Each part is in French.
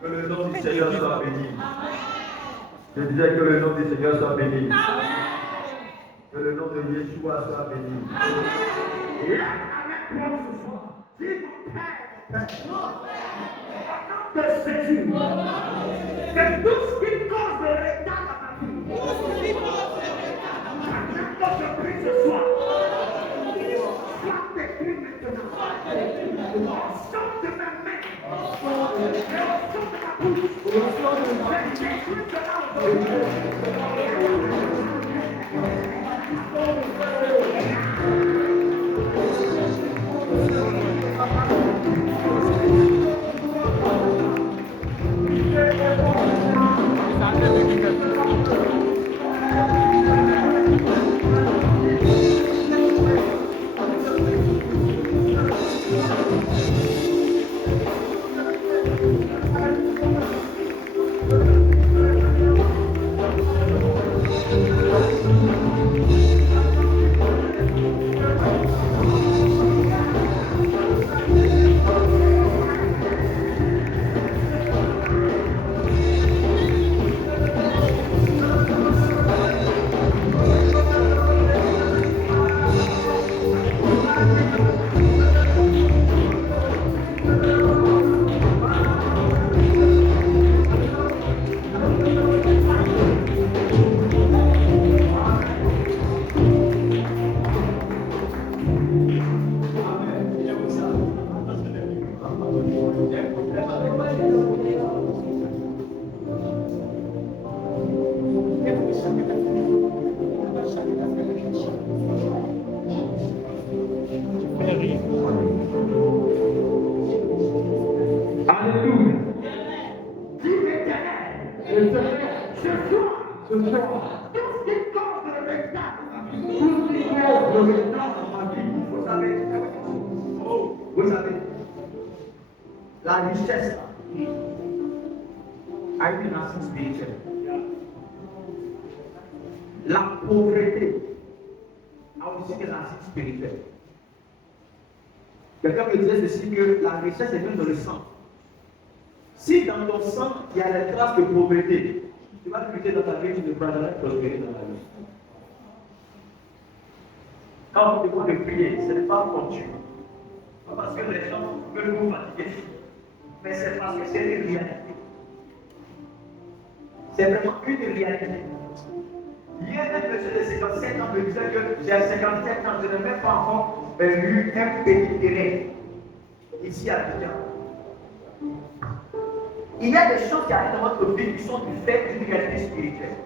Que le nom du Seigneur soit béni. Je disais que le nom du Seigneur soit béni. Que le nom de Yeshua soit béni. Et là, avec moi ce soir, dis mon Père, au nom de Jésus, que tout ce qui cause le retard à ma vie, quand je prie ce soir, soit détruit maintenant. Au son de ma main, et au son de ma bouche, je détruis cela aujourd'hui. Vous savez, la richesse a une racine spirituelle. La pauvreté a aussi une racine spirituelle. Quelqu'un me disait ceci que la richesse est même dans le sang. Si dans ton sang il y a les traces de pauvreté, tu vas lutter dans ta vie, tu ne pourras jamais prospérer dans la vie. Quand on te demande de prier, ce n'est pas fortune. Pas parce que les gens veulent vous fatiguer, mais c'est parce que c'est une réalité. C'est vraiment une réalité. Hier, un monsieur de 57 ans me disait que j'ai 57 ans, je n'ai même pas encore eu un petit terrain ici à Abidjan. Il y a des choses qui arrivent dans votre vie qui sont du fait d'une réalité spirituelle.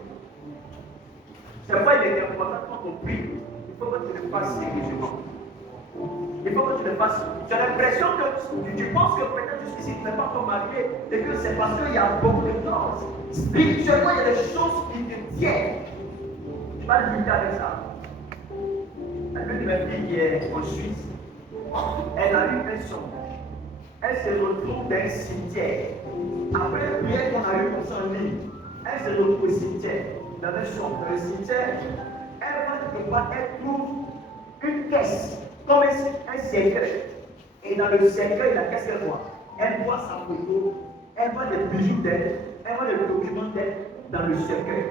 C'est pourquoi il est important quand on prie, il faut que tu le fasses sérieusement. Il faut que tu le fasses. Tu as l'impression que tu penses que peut-être jusqu'ici tu n'es pas encore marié et que c'est parce qu'il y a beaucoup de choses. Spirituellement, il y a des choses qui te tiennent. Tu vas lutter avec ça. L'une de mes filles qui est en Suisse, elle a eu un songe. Elle se retrouve dans un cimetière. Après la prière qu'on a eu comme ça en ligne, elle se retrouve au cimetière, dans un songe, dans le cimetière. Elle va quelque part, elle trouve une caisse, comme un cercueil. Et dans le cercueil, la caisse qu'elle voit, elle voit sa photo, elle voit des bijoux d'elle, elle voit des documents d'elle dans le cercueil.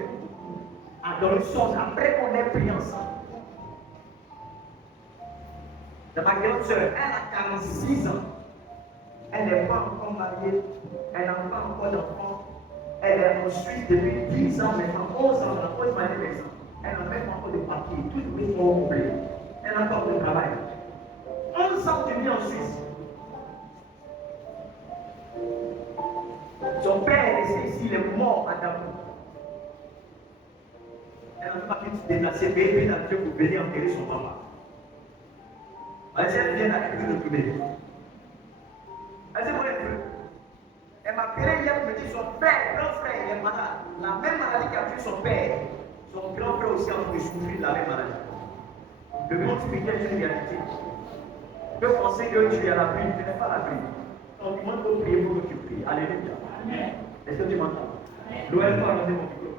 Dans le songe, après qu'on ait prié ensemble. Ma grande soeur, elle a 46 ans. Elle n'est pas encore mariée, elle n'a pas encore d'enfant. Elle est en Suisse depuis 10 ans maintenant, 11 ans, la pause mariée maintenant. Elle n'a même pas encore de papier, tout est complet. Elle n'a pas encore de travail. 11 ans de vie en Suisse. Son père est resté ici, il est mort à Damou. Elle n'a pas pu se déplacer, bébé dans Dieu pour venir enterrer son papa. Elle vient d'arriver de trouver. Elle s'est dit, elle m'a appelé hier pour me dire son père, grand frère, il est malade. La même maladie qui a tué son père. Son grand frère aussi a pu souffrir de la même maladie. Le monde spirituel est une réalité. Tu peux penser que tu es à l'abri, tu n'es pas à l'abri. Donc, tu montres pour prier pour que tu pries. Alléluia. Est-ce que tu m'entends? Noël, va arranger mon micro.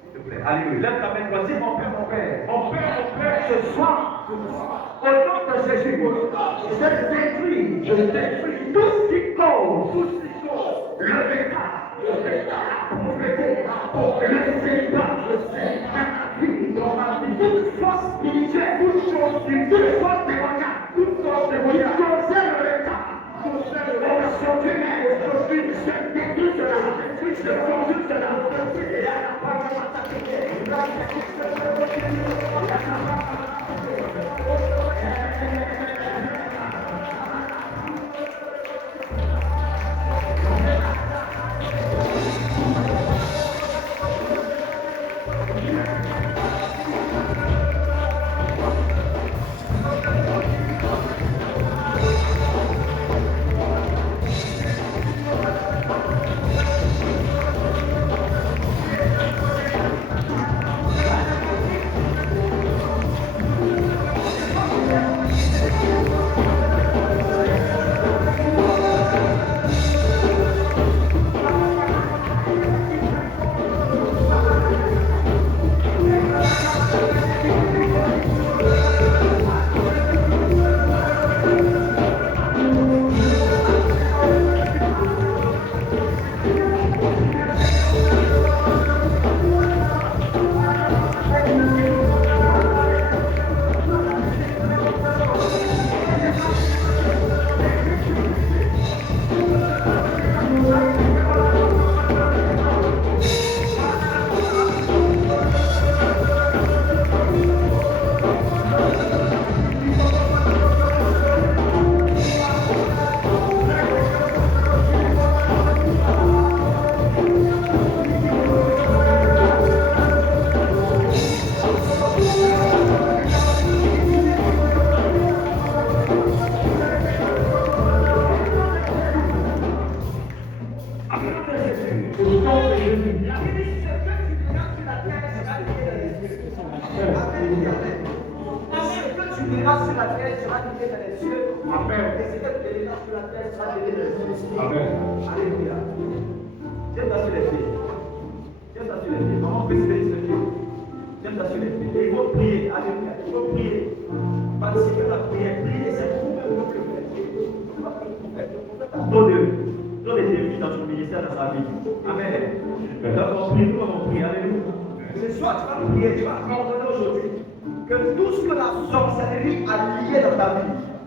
S'il te plaît. Alléluia. Lève ta main, vas-y, mon père, mon père. Mon père, ce soir, au nom de Jésus, je détruis tout ce qui cause le retard. Toute force spirituelle, toute chose, toute force démoniaque, toute force démoniaque, concerne l'État. Aujourd'hui, je détruis cela, je conduis cela,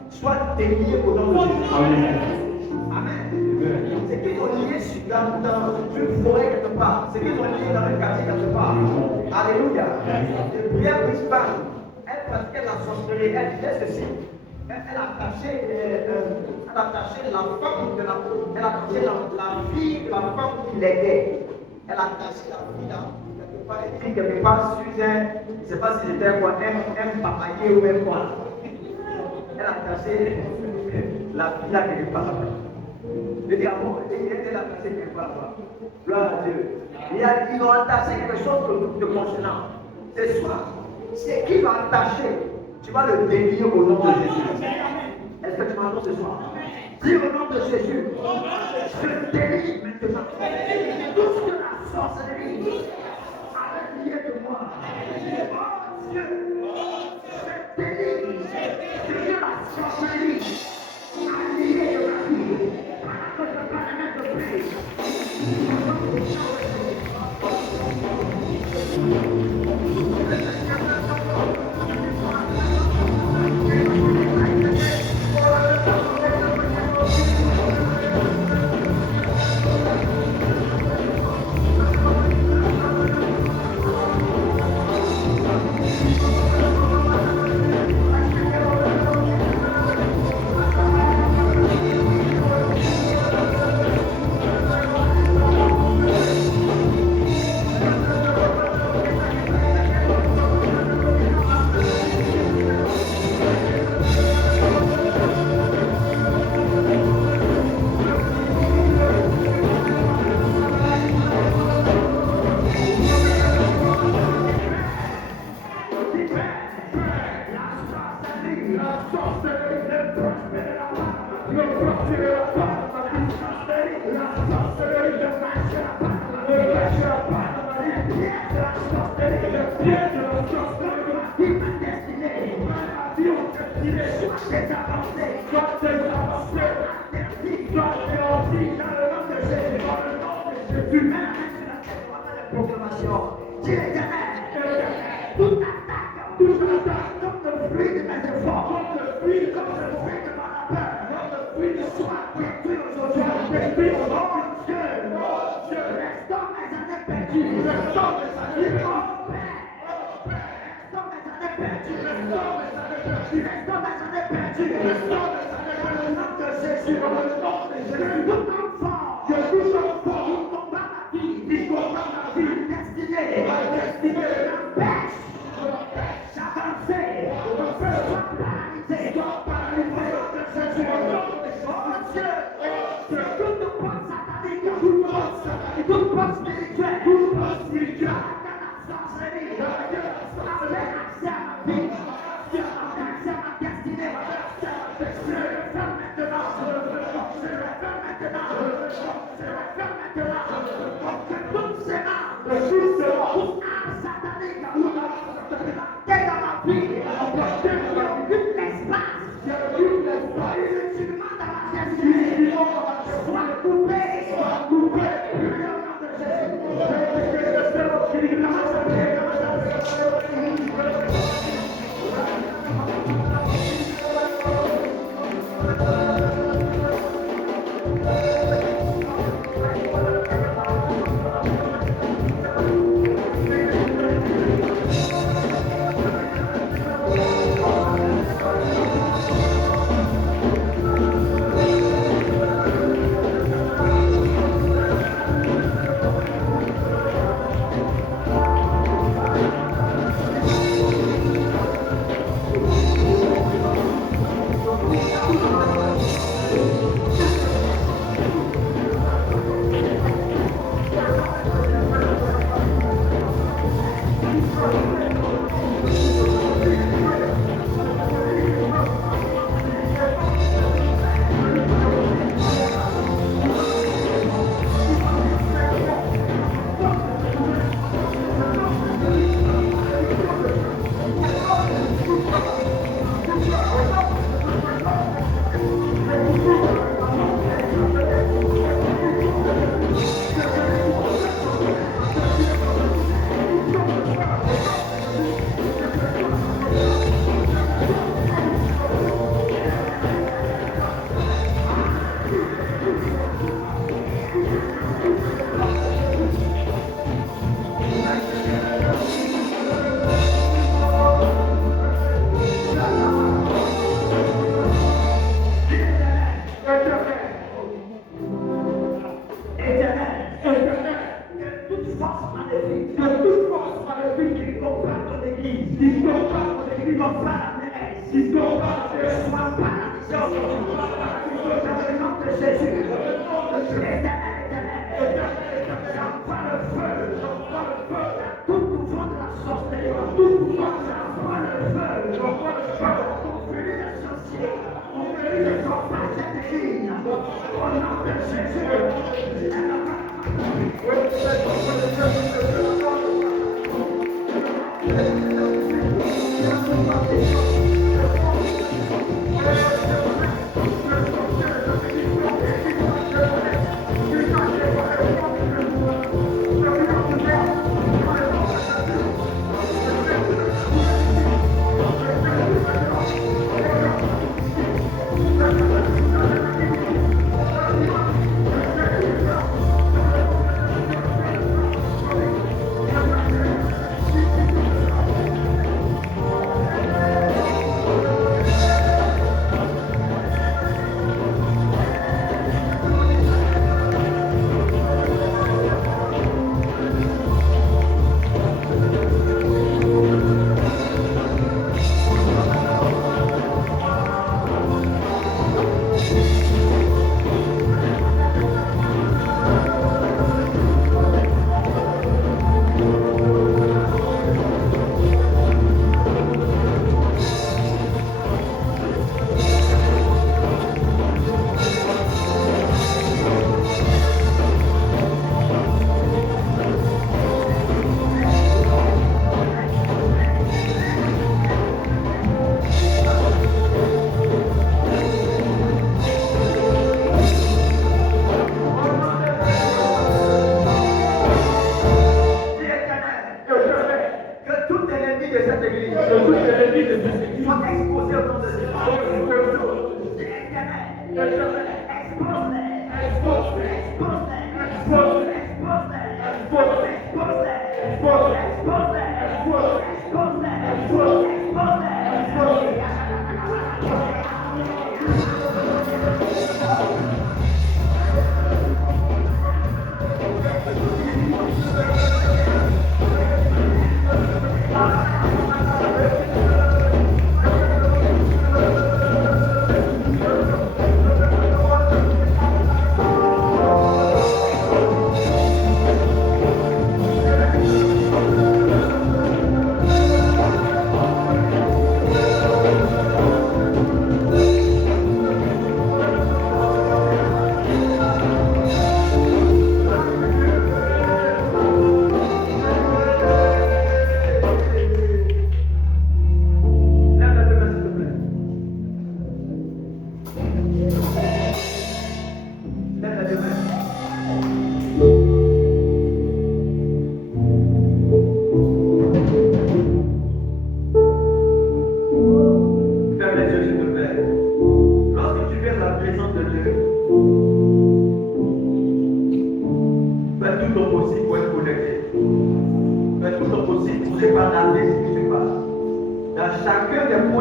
soit délié au nom de Jésus. Amen. C'est qu'ils ont lié dans une forêt quelque part. C'est qu'ils ont lié dans un quartier quelque part. Alléluia. Le prière principale, elle pratiquait la sorcellerie. Elle disait ceci. Elle attachait la femme de elle attachait la fille de la femme qui l'aidait. Elle attachait la fille là. Elle dit quelque part sur un, je ne sais pas si c'était quoi, un papayer ou même quoi. Elle a tassé la fille là quelque part. Je dis, ah bon, elle a tassé quelque part. Gloire à Dieu. Ils ont attaché quelque chose de concernant. Ce soir, c'est qui va attacher. Tu vas le délier au nom de Jésus. Est-ce que tu m'entends ce soir? Dis au nom de Jésus. Je délie maintenant. Tout ce que la sorcellerie a lié de moi. Oh Dieu. Je délie. Je sorcellerie a lié de ma vie. Parce que je peux pas mettre de prix. vie au nom de Dieu. Restaure mes années perdues. Restaure mes années perdues. Restaure mes années perdues. Restaure mes années perdues. Restaure mes années perdues. Restaure mes années perdues. Dans le nom de Jésus. Dans le nom de Jésus. Tout enfant. Que tout enfant. Qui combat ma vie. Qui combat ma vie. Destinée. Ma destinée. M'empêche. J'avancer. Sois paralysé. Sois paralysé. De Jésus. Oh Dieu. Toute porte satanique. Toute porte satanique. Toute porte spirituelle. Toute porte spirituelle.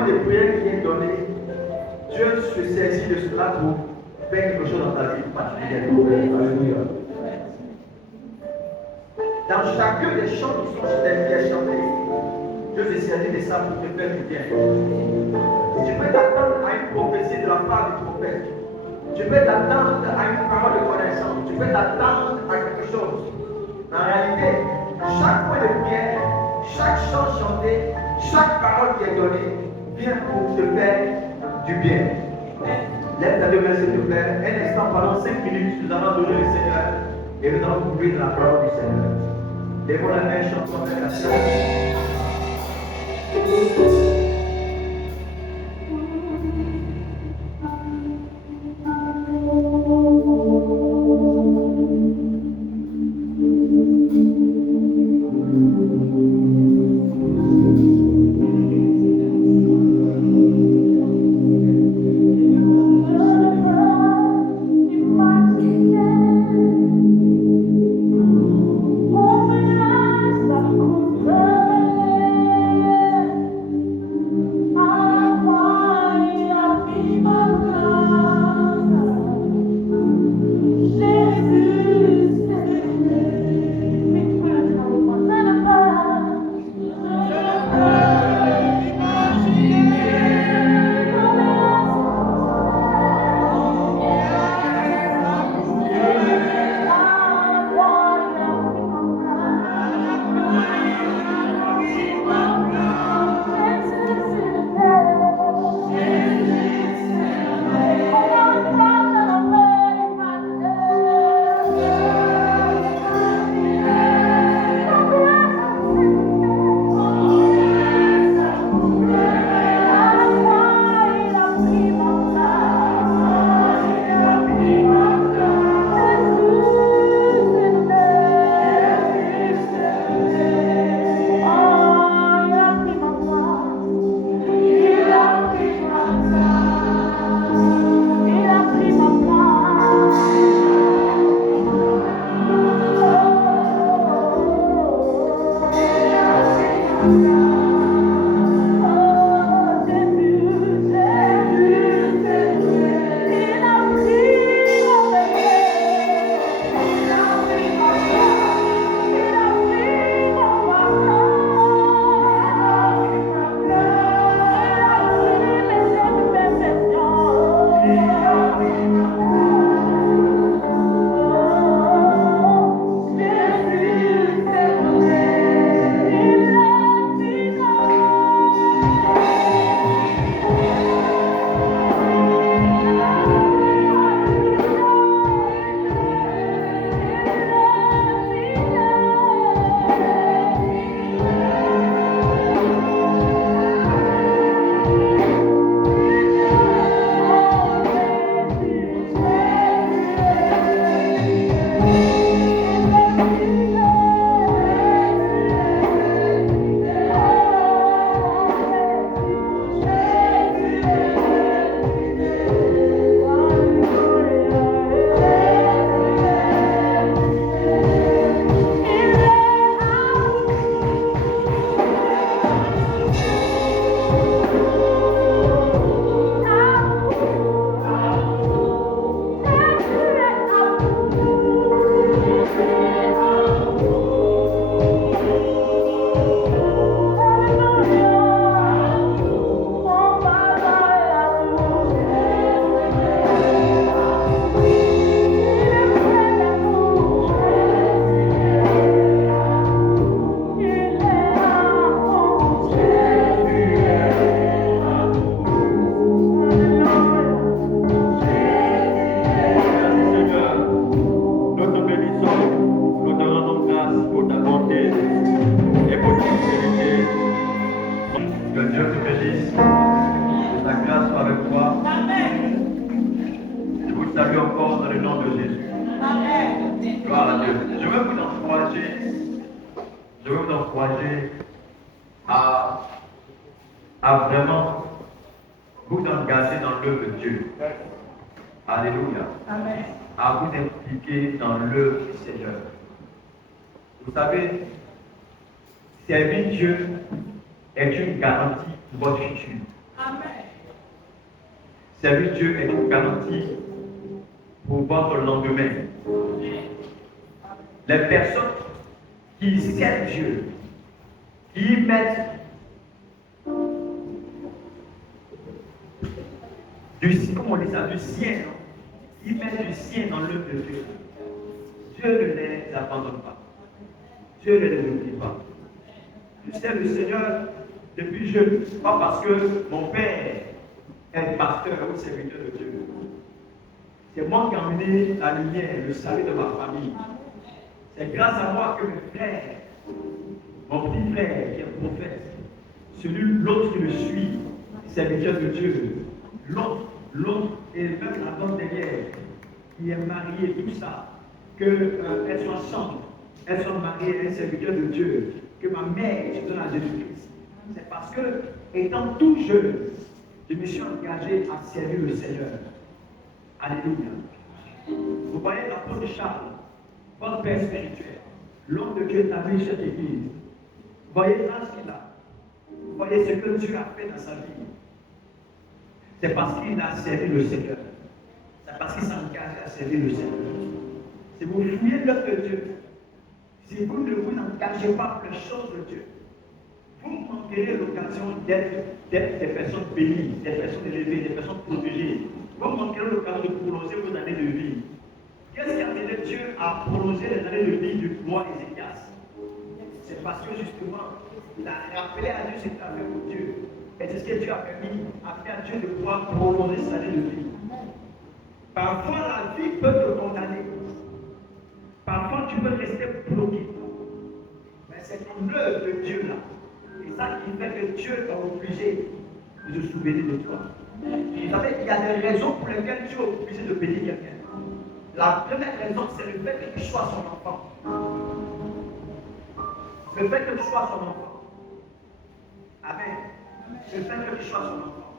de prière qui est donné, Dieu se saisit de cela pour faire quelque chose dans ta vie particulière. Alléluia. Dans chacun des chants qui sont sur tes pieds chantés, Dieu se saisit de ça pour te faire du bien. Tu peux t'attendre à une prophétie de la part du prophète. Tu peux t'attendre à une parole de connaissance. Tu peux t'attendre à quelque chose. En réalité, chaque point de prière, chaque chant chanté, chaque parole qui est donnée vient pour te faire du bien. Lève ta deux mains, s'il te plaît. Un instant, pendant 5 minutes, nous allons adorer le Seigneur et nous allons couvrir la parole du Seigneur. Lèvons la main, chantons avec la science. À vraiment vous engager dans l'œuvre de Dieu. Alléluia. Amen. À vous impliquer dans l'œuvre du Seigneur. Vous savez, servir Dieu est une garantie pour votre futur. Servir Dieu est une garantie pour votre lendemain. Les personnes qui servent Dieu, qui mettent comment on dit ça, du sien, qui mettent du sien dans l'œuvre de Dieu, Dieu ne les abandonne pas. Dieu ne les oublie pas. Je sers le Seigneur depuis jeune, pas parce que mon père est pasteur ou serviteur de Dieu. C'est moi qui ai emmené la lumière, le salut de ma famille. C'est grâce à moi que mes frères, mon petit frère qui est prophète, l'autre qui me suit, serviteur de Dieu, l'autre et même la dame derrière, qui est mariée, tout ça, qu'elles soient ensemble, elles sont mariées à un serviteur de Dieu, que ma mère se donne à Jésus-Christ. C'est parce que, étant tout jeune, je me suis engagé à servir le Seigneur. Alléluia. Vous voyez l'apôtre Charles, votre père spirituel, l'homme de Dieu établi cette église. Vous voyez l'âge qu'il a. Vous voyez ce que Dieu a fait dans sa vie. C'est parce qu'il a servi le Seigneur. C'est parce qu'il s'engage à servir le Seigneur. Si vous fouillez l'œuvre de Dieu, si vous ne vous engagez pas pour les choses de Dieu, vous manquerez l'occasion d'être des personnes bénies, des personnes élevées, des personnes protégées. Vous manquerez l'occasion de prolonger vos années de vie. Qu'est-ce qui a amené Dieu à prolonger les années de vie du roi Ézéchias? C'est parce que justement, il a rappelé à Dieu ce qu'il a fait pour Dieu. Et c'est ce que Dieu a permis à Dieu de pouvoir prolonger ses années de vie. Parfois, la vie peut te condamner. Parfois, tu peux rester bloqué. Mais c'est ton œuvre de Dieu là. Et ça qui fait que Dieu est obligé de se souvenir de toi. Vous savez, il y a des raisons pour lesquelles Dieu est obligé de bénir quelqu'un. La première raison, c'est le fait que tu sois son enfant. Le fait que tu sois son enfant. Amen. Le fait que tu sois son enfant.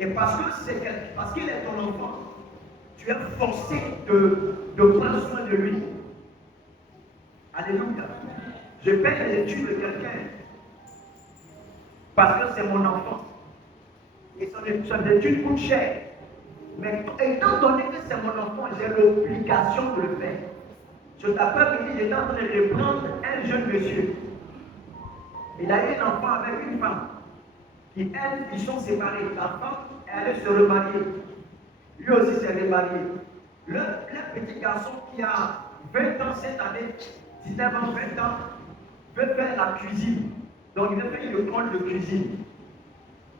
Et parce qu'il est ton enfant, tu es forcé de prendre soin de lui. Alléluia. Je paie les études de quelqu'un parce que c'est mon enfant. Et son étude coûte cher. Mais étant donné que c'est mon enfant, j'ai l'obligation de le faire. Je t'appelle que j'étais en train de reprendre un jeune monsieur. Il a eu un enfant avec une femme. Qui, elles, ils sont séparés. La femme, elle se remarier. Lui aussi s'est remarié. Le petit garçon qui a 20 ans cette année, 19 ans, 20 ans, veut faire la cuisine. Donc il veut faire une école de cuisine.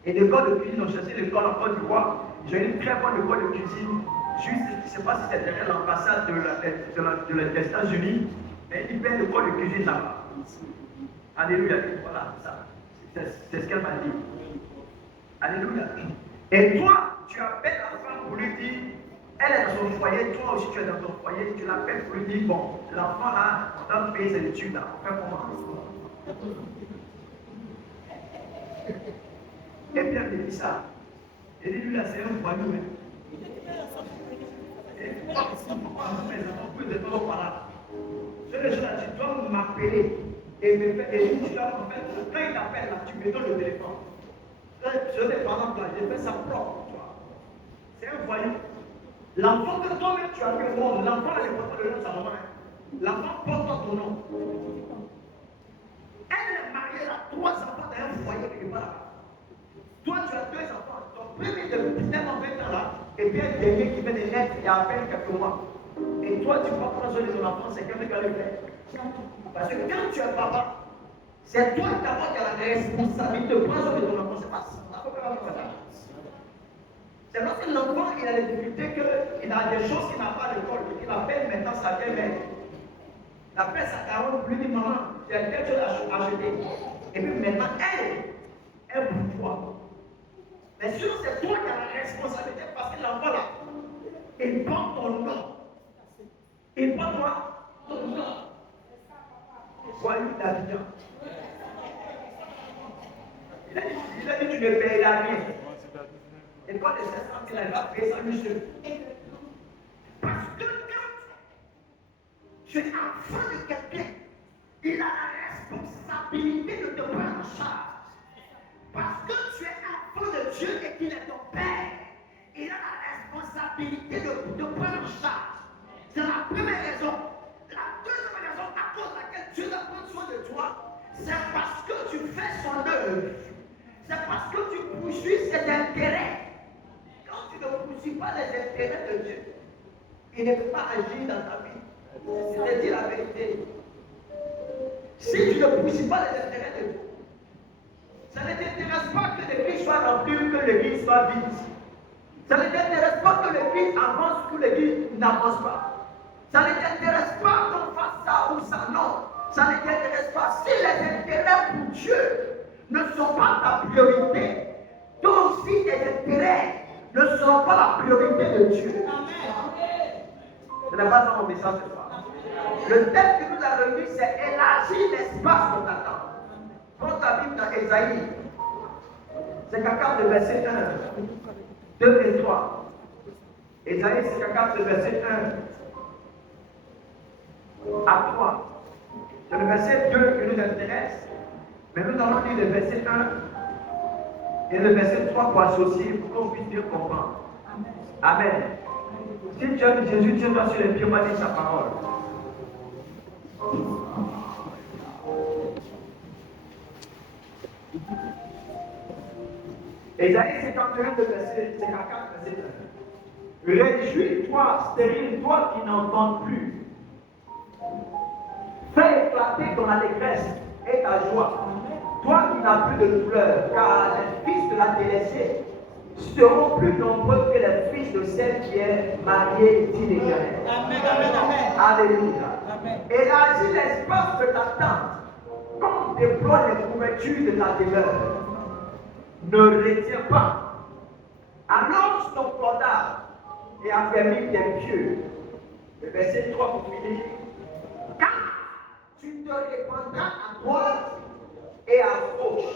Et l'école de cuisine, on cherchait l'école en Côte d'Ivoire. J'ai une très bonne école de cuisine. Juste, je ne sais pas si c'est derrière l'ambassade des États-Unis, mais il fait l'école de cuisine là-bas. Alléluia. Voilà, ça. C'est ce qu'elle m'a dit. Alléluia. Et toi, tu appelles la femme pour lui dire, elle est dans son foyer, toi aussi tu es dans ton foyer, tu l'appelles pour lui dire, bon, l'enfant là, on doit payer ses études là, on fait comment? Et bien, il dit ça. Il dit, lui là, c'est un voyou. Et pourquoi mes enfants peuvent être par là? Je le dis, tu dois m'appeler et me faire, et tu dois en fait, quand il t'appelle là, tu me donnes le téléphone. Je vais par exemple là, j'ai fait ça propre, tu vois. C'est un voyou. L'enfant que toi-même tu as fait au monde, l'enfant là, il porte le nom de sa maman. L'enfant porte ton nom. Elle est mariée à 3 enfants dans un foyer quelque part là. Toi, tu as 2 enfants. Ton premier de 19 ans, 20 ans là, et puis un dernier qui vient de naître il y a à peine quelques mois. Et toi, tu vas prendre soin de ton enfant, c'est quelqu'un qui va le faire. Parce que quand tu es papa, c'est toi d'abord qui as la responsabilité de prendre soin de ton enfant, c'est pas ça. C'est lorsque l'enfant il a des difficultés qu'il a des choses qu'il n'a pas à l'école, qu'il appelle maintenant sa belle-mère. Il appelle sa carotte, lui dit maman, tu as quelque chose à acheter. Et puis maintenant, elle pour toi. Mais sinon, c'est toi qui as la responsabilité parce que l'enfant là, il porte ton nom. Il porte quoi? Ton nom. Voyou d'Abidjan. Il a dit tu ne payeras rien. Et quand les 700 000 il va payer ça, monsieur. Parce que quand tu es enfant de quelqu'un, il a la responsabilité de te prendre en charge. Parce que tu es enfant de Dieu, te prenne en charge. C'est la première raison. La deuxième raison à cause de laquelle Dieu doit prendre soin de toi, c'est parce que tu fais son œuvre. C'est parce que tu poursuis ses intérêts. Quand tu ne poursuis pas les intérêts de Dieu, il ne peut pas agir dans ta vie. Je te dis la vérité. Si tu ne poursuis pas les intérêts de Dieu, ça ne t'intéresse pas que l'église soit remplie, que l'église soit vide. Ça ne t'intéresse pas que l'église avance, que l'église n'avance pas. Ça ne t'intéresse pas qu'on fasse ça ou ça, non. Ça ne t'intéresse pas. Si les intérêts pour Dieu ne sont pas ta priorité, toi aussi tes intérêts ne seront pas la priorité de Dieu. Ce n'est pas ça mon message ce soir. Le thème qui nous a réunis, c'est élargir l'espace qu'on attend. Prends ta Bible dans Ésaïe. C'est capable de verset 1, 2 et 3. Ésaïe, c'est capable de verset 1 à 3. C'est le verset 2 qui nous intéresse. Mais nous allons lire le verset 1 et le verset 3 pour associer, pour qu'on puisse mieux comprendre. Amen. Si tu aimes Jésus, tiens-toi sur les pieds, on va dire sa parole. Ésaïe 51, verset 54, verset 1. Réjouis-toi, stérile, toi qui n'entends plus. Fais éclater ton allégresse et ta joie. Toi qui n'as plus de douleur, car les fils de la délaissée seront plus nombreux que les fils de celle qui est mariée, dit l'Éternel. Amen, amen, amen. Alléluia. Élargis l'espace de ta tente, comme déploie les couvertures de ta demeure. Ne retiens pas. Annonce ton cordage et affermis tes pieux. Le verset 3 pour finir. Car tu te répandras à droite et à gauche.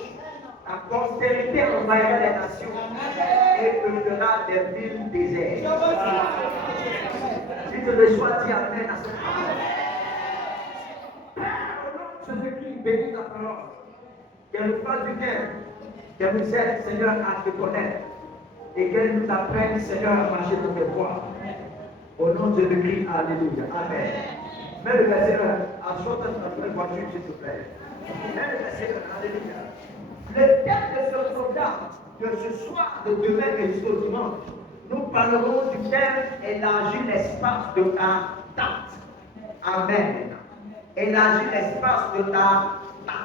Ta prospérité envahira les nations et peuplera des villes désertes. Si tu reçois, dis Amen à cette parole. Père, au nom de Jésus-Christ, bénis ta parole. Qu'elle nous fasse du bien, qu'elle nous aide, Seigneur, à te connaître et qu'elle nous apprenne, Seigneur, à marcher dans tes voies. Au nom de Jésus-Christ, alléluia. Amen. Mets le verset 1. Assois-toi dans ta voiture, s'il te plaît. Mets le verset 1. Alléluia. Le thème de ce programme, de ce soir, de demain et jusqu'au dimanche, nous parlerons du thème élargir l'espace de ta tente. Amen. Élargir l'espace de ta tente.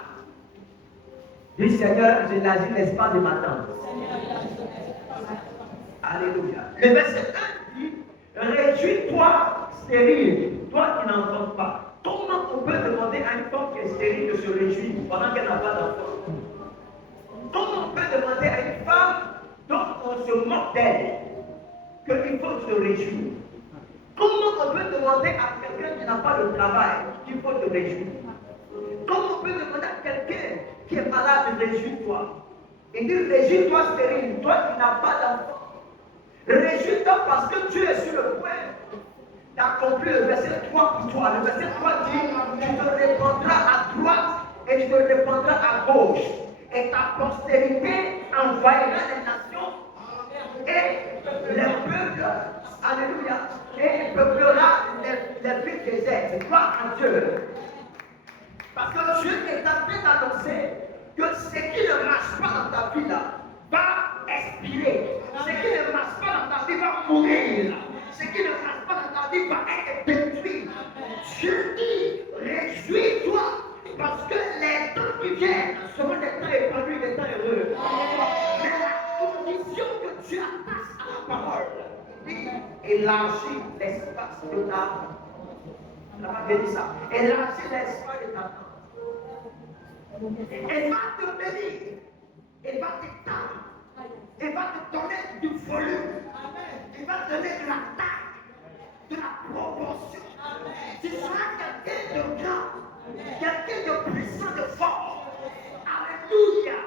Dis Seigneur, j'élargis l'espace de ma tente. Alléluia. Le verset 1 dit, réjouis-toi stérile, toi qui n'entends pas. Comment on peut demander à une femme qui est stérile de se réjouir pendant qu'elle n'a pas d'enfant? Comment on peut demander à une femme dont on se moque d'elle qu'il faut se réjouir? Comment on peut demander à quelqu'un qui n'a pas de travail qu'il faut se réjouir? Comment on peut demander à quelqu'un qui est malade, réjouis-toi? Il dit, réjouis-toi stérile, toi qui n'as pas d'enfant. Réjouis-toi parce que tu es sur le point d'accomplir le verset 3 pour toi. Le verset 3 dit, tu te répandras à droite et tu te répandras à gauche. Et ta postérité envahira les nations et les peuples, alléluia, et peuplera les villes désertes. Gloire à Dieu. Parce que Dieu est en train d'annoncer que ce qui ne marche pas dans ta vie là va expirer. Ce qui ne marche pas dans ta vie va mourir. Ce qui ne marche pas dans ta vie va être détruit. Dieu dit, réjouis-toi. Parce que les temps qui viennent seront des temps épanouis, des temps heureux. Mais la condition que Dieu attache à la parole, dit élargir l'espace de ta tente. On n'a pas bien dit ça. Élargir l'espace de ta tente. Elle va te bénir. Elle va t'étendre. Elle va te donner du volume. Elle va te donner de la taille, de la proportion. Tu seras quelqu'un de grand. Quelqu'un de puissant, de fort. Alléluia.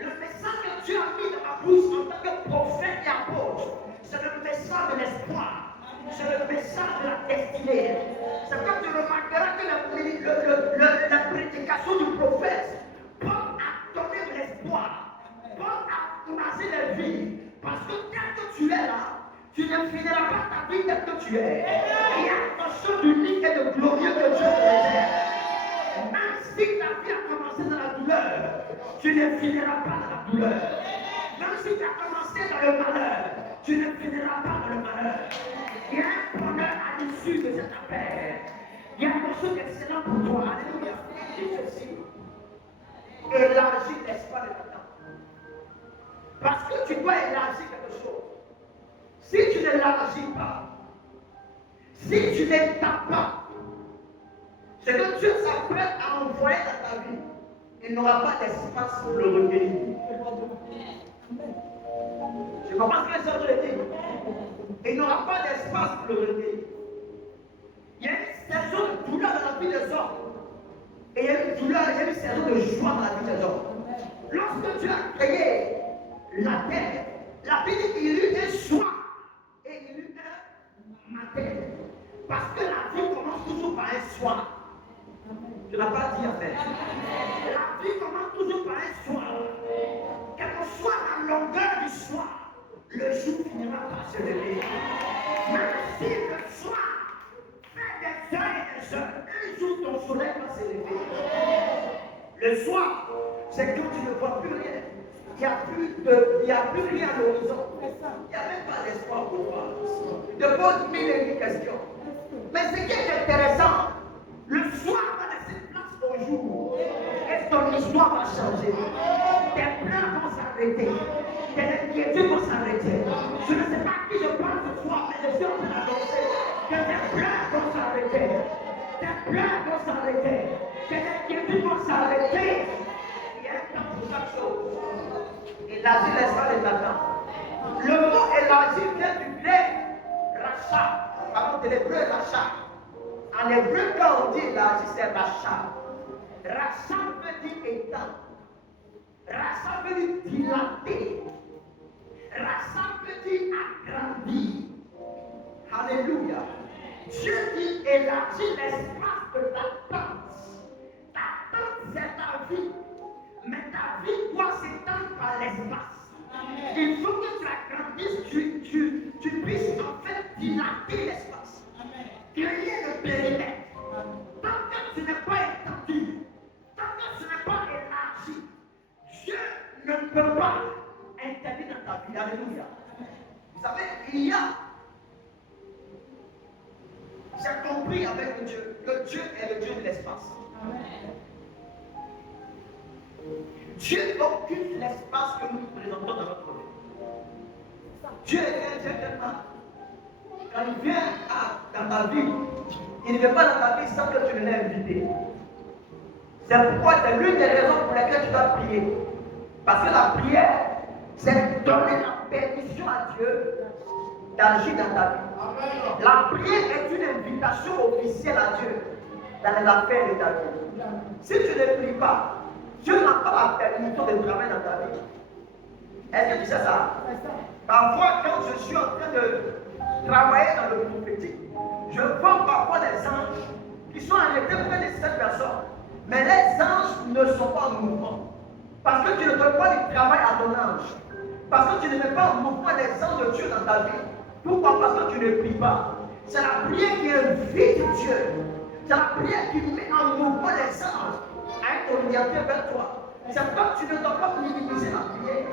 Le message que Dieu a mis dans ma bouche en tant que prophète et apôtre, c'est le message de l'espoir. C'est le message de la destinée. C'est quand tu remarqueras que la prédication du prophète porte à donner de l'espoir, porte à imaginer la vie. Parce que dès que tu es là, tu ne finiras pas tu es. Il y a quelque chose d'unique et de glorieux que Dieu te réserve. Même si ta vie a commencé dans la douleur, tu ne finiras pas dans la douleur. Même si tu as commencé dans le malheur, tu ne finiras pas dans le malheur. Il y a un bonheur à l'issue de cette affaire. Il y a quelque chose d'excellent pour toi. Alléluia. Dis ceci. Élargis l'espace de ta tente. Parce que tu dois élargir quelque chose. Si tu n'élargis pas, si tu n'étapes pas, ce que Dieu s'apprête à envoyer dans ta vie, il n'aura pas d'espace pour le recueillir. Je comprends ce que je veux dire. Il n'aura pas d'espace pour le recueillir. Il y a une saison de douleur dans la vie des hommes. Et il y a une douleur, il y a une saison de joie dans la vie des hommes. Lorsque Dieu a créé la terre, la Bible dit qu'il y eut un soir et il y eut un matin. Parce que la vie commence toujours par un soir. Je ne l'ai pas dit en fait. La vie commence toujours par un soir. Quelle que soit la longueur du soir, le jour finira par se lever. Même si le soir fait des heures et des heures, un jour ton soleil va se lever. Le soir, c'est quand tu ne vois plus rien. Il n'y a plus rien à l'horizon. Il n'y a même pas d'espoir pour toi. Je te pose mille et une questions. Mais ce qui est intéressant, le soir va laisser place au jour. Et ton histoire va changer. Tes pleurs vont s'arrêter. Tes inquiétudes vont s'arrêter. Je ne sais pas à qui je parle ce soir, mais je suis en train d'annoncer que tes pleurs vont s'arrêter. Tes pleurs vont s'arrêter. Tes inquiétudes vont s'arrêter. Il y a un temps pour chaque chose. Élargis l'espace de ta tente. Le mot élargir vient du grec rachat. Pardon, de l'hébreu rachat. En hébreu, quand on dit élargir, c'est rachat. Rachat veut dire étendre. Rachat veut dire dilater. Rachat veut dire agrandir. Alléluia. Dieu dit élargir l'espace de ta tente. Ta tente, c'est ta vie. Mais ta vie doit s'étendre par l'espace. Il faut que tu agrandisses, tu puisses en fait dilater l'espace. Créer le périmètre. Tant que tu n'es pas étendu, tant que tu n'es pas élargi, Dieu ne peut pas intervenir dans ta vie. Alléluia. Vous savez, j'ai compris avec Dieu que Dieu est le Dieu de l'espace. Dieu occupe l'espace que nous présentons dans notre vie. Dieu est un Dieu tellement. Quand il vient dans ta vie, il ne vient pas dans ta vie sans que tu ne l'aies invité. C'est pourquoi c'est l'une des raisons pour lesquelles tu dois prier. Parce que la prière, c'est donner la permission à Dieu d'agir dans ta vie. La prière est une invitation officielle à Dieu dans les affaires de ta vie. Si tu ne pries pas, Dieu n'a pas la permission de travailler dans ta vie. Est-ce que tu sais ça? Parfois, quand je suis en train de travailler dans le prophétique, je vois parfois des anges qui sont arrêtés près de cette personne. Mais les anges ne sont pas en mouvement. Parce que tu ne donnes pas du travail à ton ange. Parce que tu ne mets pas en mouvement les anges de Dieu dans ta vie. Pourquoi? Parce que tu ne pries pas. C'est la prière qui invite Dieu. C'est la prière qui met en mouvement les anges à être orientés vers toi. C'est pourquoi tu ne dois pas minimiser la prière.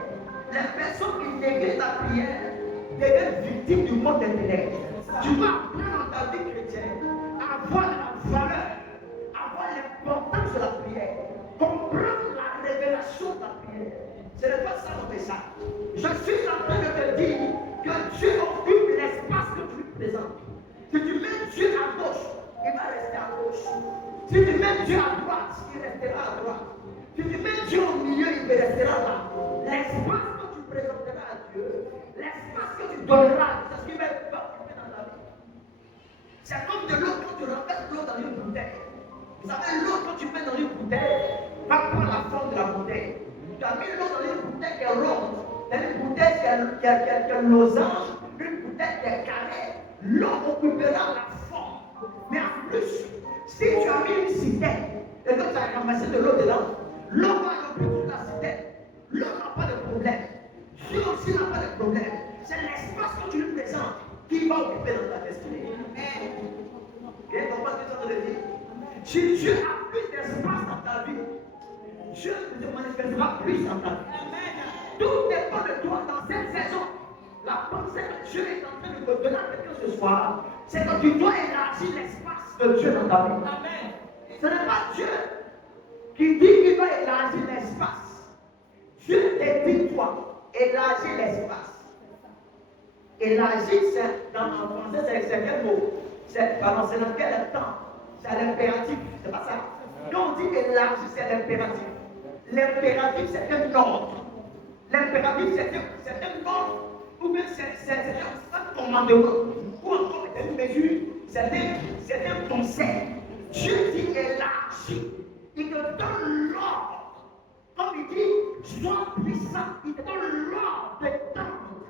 Les personnes qui négligent la prière deviennent victimes du monde des ténèbres. Tu dois apprendre dans ta vie chrétienne à avoir la valeur, avoir l'importance de la prière, comprendre la révélation de la prière. Ce n'est pas ça mon message. Je suis en train de te dire que Dieu occupe l'espace que tu lui présentes. Si tu mets Dieu à gauche, il va rester à gauche. Si tu mets Dieu à droite, il restera à droite. Si tu mets Dieu au milieu, il restera là. L'espace que tu présenteras à Dieu, l'espace que tu donneras, c'est ce qui va occuper dans ta vie. C'est comme de l'eau quand tu renverses l'eau dans une bouteille. Vous savez, l'eau quand tu mets dans une bouteille, va prendre la forme de la bouteille. Tu as mis l'eau dans une bouteille qui est ronde, dans une bouteille qui a un losange, une bouteille qui est carrée. L'eau occupera la forme. Mais en plus, si tu as mis une citerne et que tu as ramassé de l'eau dedans, l'eau va occuper toute la citerne. L'eau n'a pas de problème. Dieu aussi n'a pas de problème. C'est l'espace que tu lui présentes qui va occuper dans ta destinée. Si Dieu a plus d'espace dans ta vie, Dieu ne te manifestera plus dans ta vie. Tout dépend de toi dans cette saison. La pensée que Dieu est en train de te donner à quelqu'un ce soir, c'est que tu dois élargir l'espace de Dieu dans ta vie. Amen. Ce n'est pas Dieu qui dit qu'il va élargir l'espace. Dieu te dit toi, élargir l'espace. Élargir, c'est en français, c'est quel mot? C'est dans quel temps? C'est l'impératif, c'est pas ça. Quand on dit élargir, c'est l'impératif. L'impératif, c'est un ordre. L'impératif, c'est un ordre. Ou bien c'est un commandement. Ou encore une mesure. C'est un conseil. Dieu dit élargir. Il te donne l'ordre. Comme il dit, sois puissant. Il te donne l'ordre d'étendre,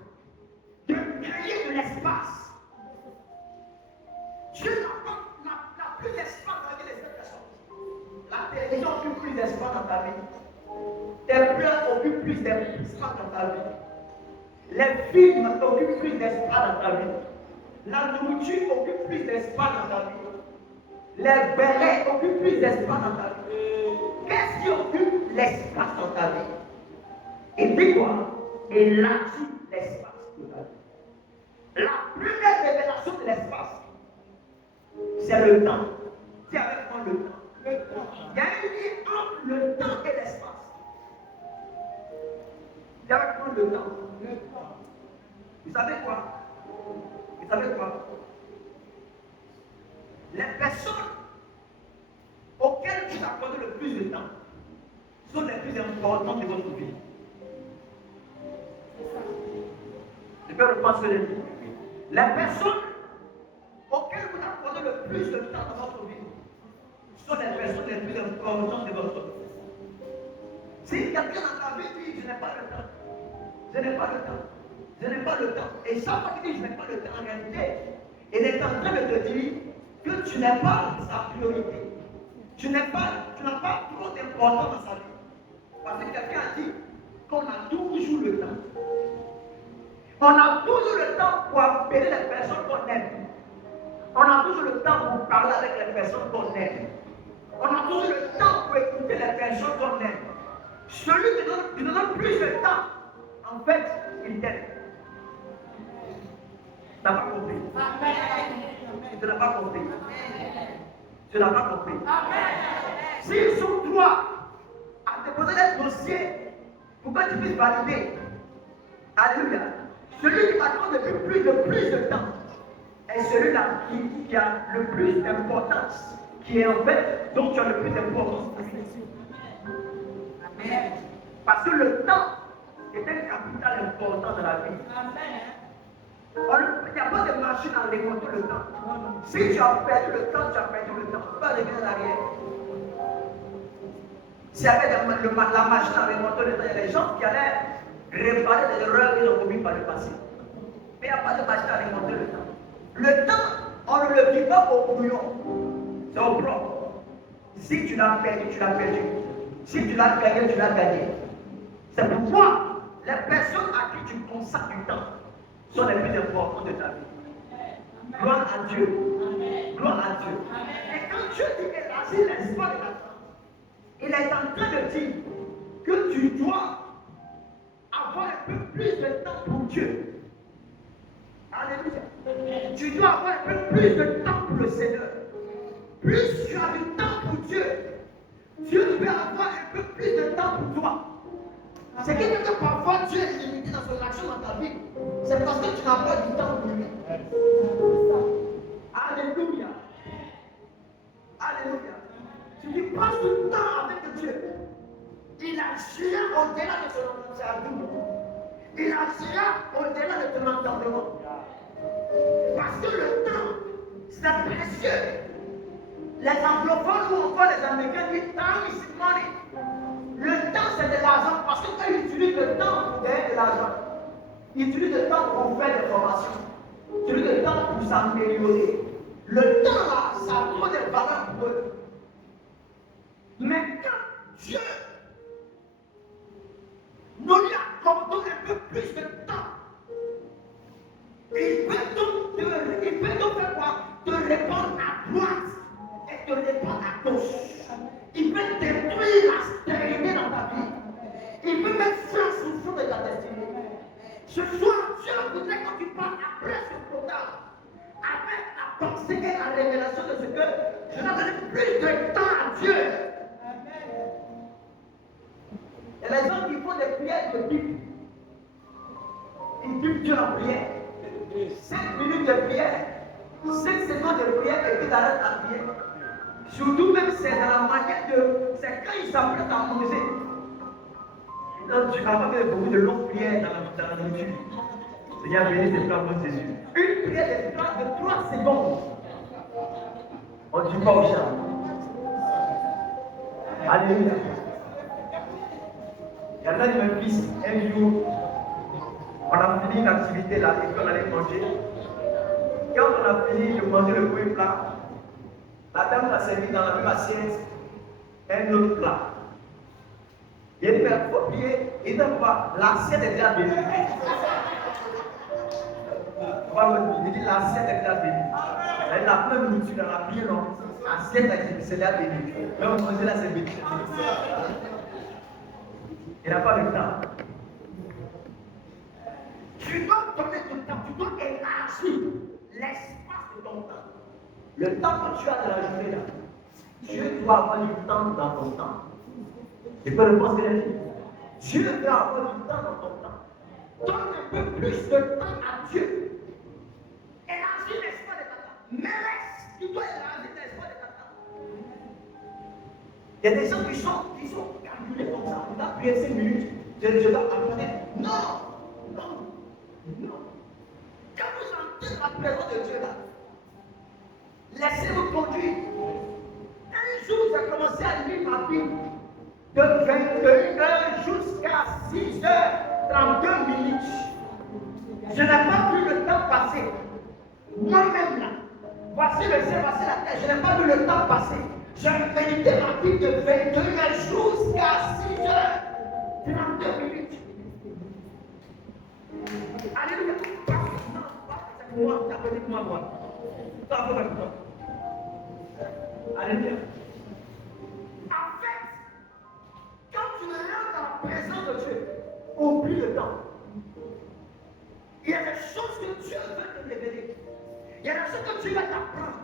de créer de l'espace. Dieu n'a plus d'espace dans la vie des personnes. La télévision occupe plus d'espace dans ta vie. Tes pleurs occupent plus d'espace dans ta vie. Les films occupent plus d'espace dans ta vie. La nourriture occupe plus d'espace dans ta vie. Les bérets occupent plus d'espace dans ta vie. Qu'est-ce qui occupe l'espace dans ta vie? Et dis-moi, élargis l'espace de ta vie. La première révélation de l'espace, c'est le temps. Dis avec moi le temps. Il y a un lien entre le temps et l'espace. Dis avec moi le temps. Vous savez quoi? Vous savez quoi? Les personnes auxquelles vous accordez le plus de temps sont les plus importantes de votre vie. Je peux reprendre ce que j'ai dit. Les personnes auxquelles vous accordez le plus de temps dans votre vie sont les personnes les plus importantes de votre vie. Si quelqu'un dans ta vie dit je n'ai pas le temps, je n'ai pas le temps, je n'ai pas le temps, et chaque fois qu'il dit je n'ai pas le temps, en réalité, il est en train de te dire que tu n'es pas sa priorité. Tu n'as pas trop d'importance dans sa vie. Parce que quelqu'un a dit qu'on a toujours le temps. On a toujours le temps pour appeler les personnes qu'on aime. On a toujours le temps pour parler avec les personnes qu'on aime. On a toujours le temps pour écouter les personnes qu'on aime. Celui qui nous donne plus de temps, en fait, il t'aime. Tu n'as pas compris. Tu n'as pas compris. Tu n'as pas compris. S'ils sont trois à déposer les dossiers pour que tu puisses valider, alléluia, celui qui t'accorde le plus de temps est celui-là qui a le plus d'importance, qui est en fait, donc tu as le plus d'importance. Amen. Parce que le temps est un capital important dans la vie. Il n'y a pas de machine à récolter le temps. Si tu as perdu le temps, tu as perdu le temps. Tu ne peux pas revenir en arrière. S'il y avait la machine à récolter le temps, il y a des gens qui allaient réparer des erreurs qu'ils ont commises par le passé. Mais il n'y a pas de machine à récolter le temps. Le temps, on ne le vit pas au bouillon. C'est au propre. Si tu l'as perdu, tu l'as perdu. Si tu l'as gagné, tu l'as gagné. C'est pourquoi les personnes à qui tu consacres du temps sont les plus importantes de ta vie. Gloire à Dieu. Gloire à Dieu. Et quand Dieu dit élargir l'espoir de ta vie, il est en train de dire que tu dois avoir un peu plus de temps pour Dieu. Alléluia. Tu dois avoir un peu plus de temps pour le Seigneur. Plus tu as du temps pour Dieu, Dieu peut avoir un peu plus de temps pour toi. C'est qui fait que parfois Dieu est limité dans son action dans ta vie. C'est parce que tu n'as pas du temps pour lui. Alléluia. Alléluia. Tu passes du temps avec Dieu. Il agira au-delà de ton entendement. Il agira au-delà de ton entendement. Parce que le temps, c'est précieux. Les anglophones ou encore les Américains disent time is money. Le temps, c'est de l'argent parce qu'ils utilisent le temps pour gagner de l'argent. Ils utilisent le temps pour faire des formations. Ils utilisent le temps pour s'améliorer. Le temps, là, ça a trop de valeur pour eux. Mais quand Dieu nous lui accordons un peu plus de temps, il peut donc faire quoi? Te répondre à droite et te répondre à gauche. conséqué la révélation de ce que je dois donner plus de temps à Dieu. Et les gens qui font des prières de Bible, ils disent Dieu en prière. 5 minutes de prière, 5 secondes de prière et puis t'arrêtes la prière. Surtout même c'est dans la manière de. C'est quand ils s'apprêtent à manger. Donc tu vas faire beaucoup de longues prières dans la nourriture. Seigneur, bénis tes plats pour Jésus. Une prière de 3 secondes. On ne dit pas au chat. Alléluia. Il y en a de mes fils, un jour, on a fini une activité là et puis on allait manger. Quand on a fini de manger le premier plat, la dame a servi dans la même assiette un autre plat. Il dit, mais il faut oublier, il n'a pas, l'assiette est déjà bénie. Il dit, l'assiette est déjà bénie. Elle n'a pas nourriture dans la prière, non. L'assiette est déjà bénie. Mais on mangeait là, c'est béni. Il n'a pas le temps. Tu dois donner ton temps, tu dois élargir l'espace de ton temps. Le temps que tu as de la journée là, Dieu doit avoir du temps dans ton temps. Tu peux le penser là. Dieu doit avoir du temps dans ton temps. Donne un peu plus de temps à Dieu. Élargis l'espace de ta temps. Mais reste, tu dois élargir l'espace de ta temps. Il y a des gens qui sont calculés comme ça. On a prié 5 minutes, je dois apprendre. Non! Quand vous sentez la présence de Dieu là, laissez-vous conduire. Un jour, j'ai commencé à lire ma Bible de 21h jusqu'à 6h32. Je n'ai pas vu le temps passer. Moi-même là, voici le ciel, voici la terre, je n'ai pas vu le temps passer. J'ai médité ma Bible de 21h jusqu'à 6h32. Alléluia. C'est moi, tu as connu moi. Tu as connu moi. Alléluia. En fait, quand tu rentres dans la présence de Dieu, oublie le temps. Il y a des choses que Dieu veut te révéler. Il y a des choses que Dieu va t'apprendre.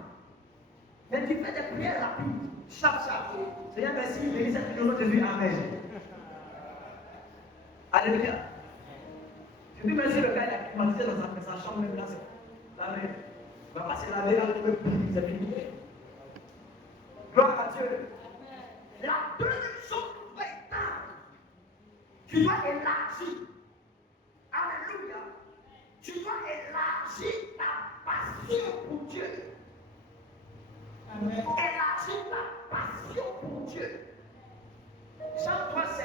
Mais tu fais des prières rapides, chaque. Seigneur, merci, bénis cette nom de Jésus. Amen. Alléluia. Je dis merci, le gars il a climatisé dans sa chambre, même là, la main. Il va passer la main, là, c'est fini. Gloire à Dieu. La deuxième chose, tu dois élargir. Alléluia. Tu dois élargir ta passion pour Dieu. Amen. Élargir ta passion pour Dieu. Jean 3,7.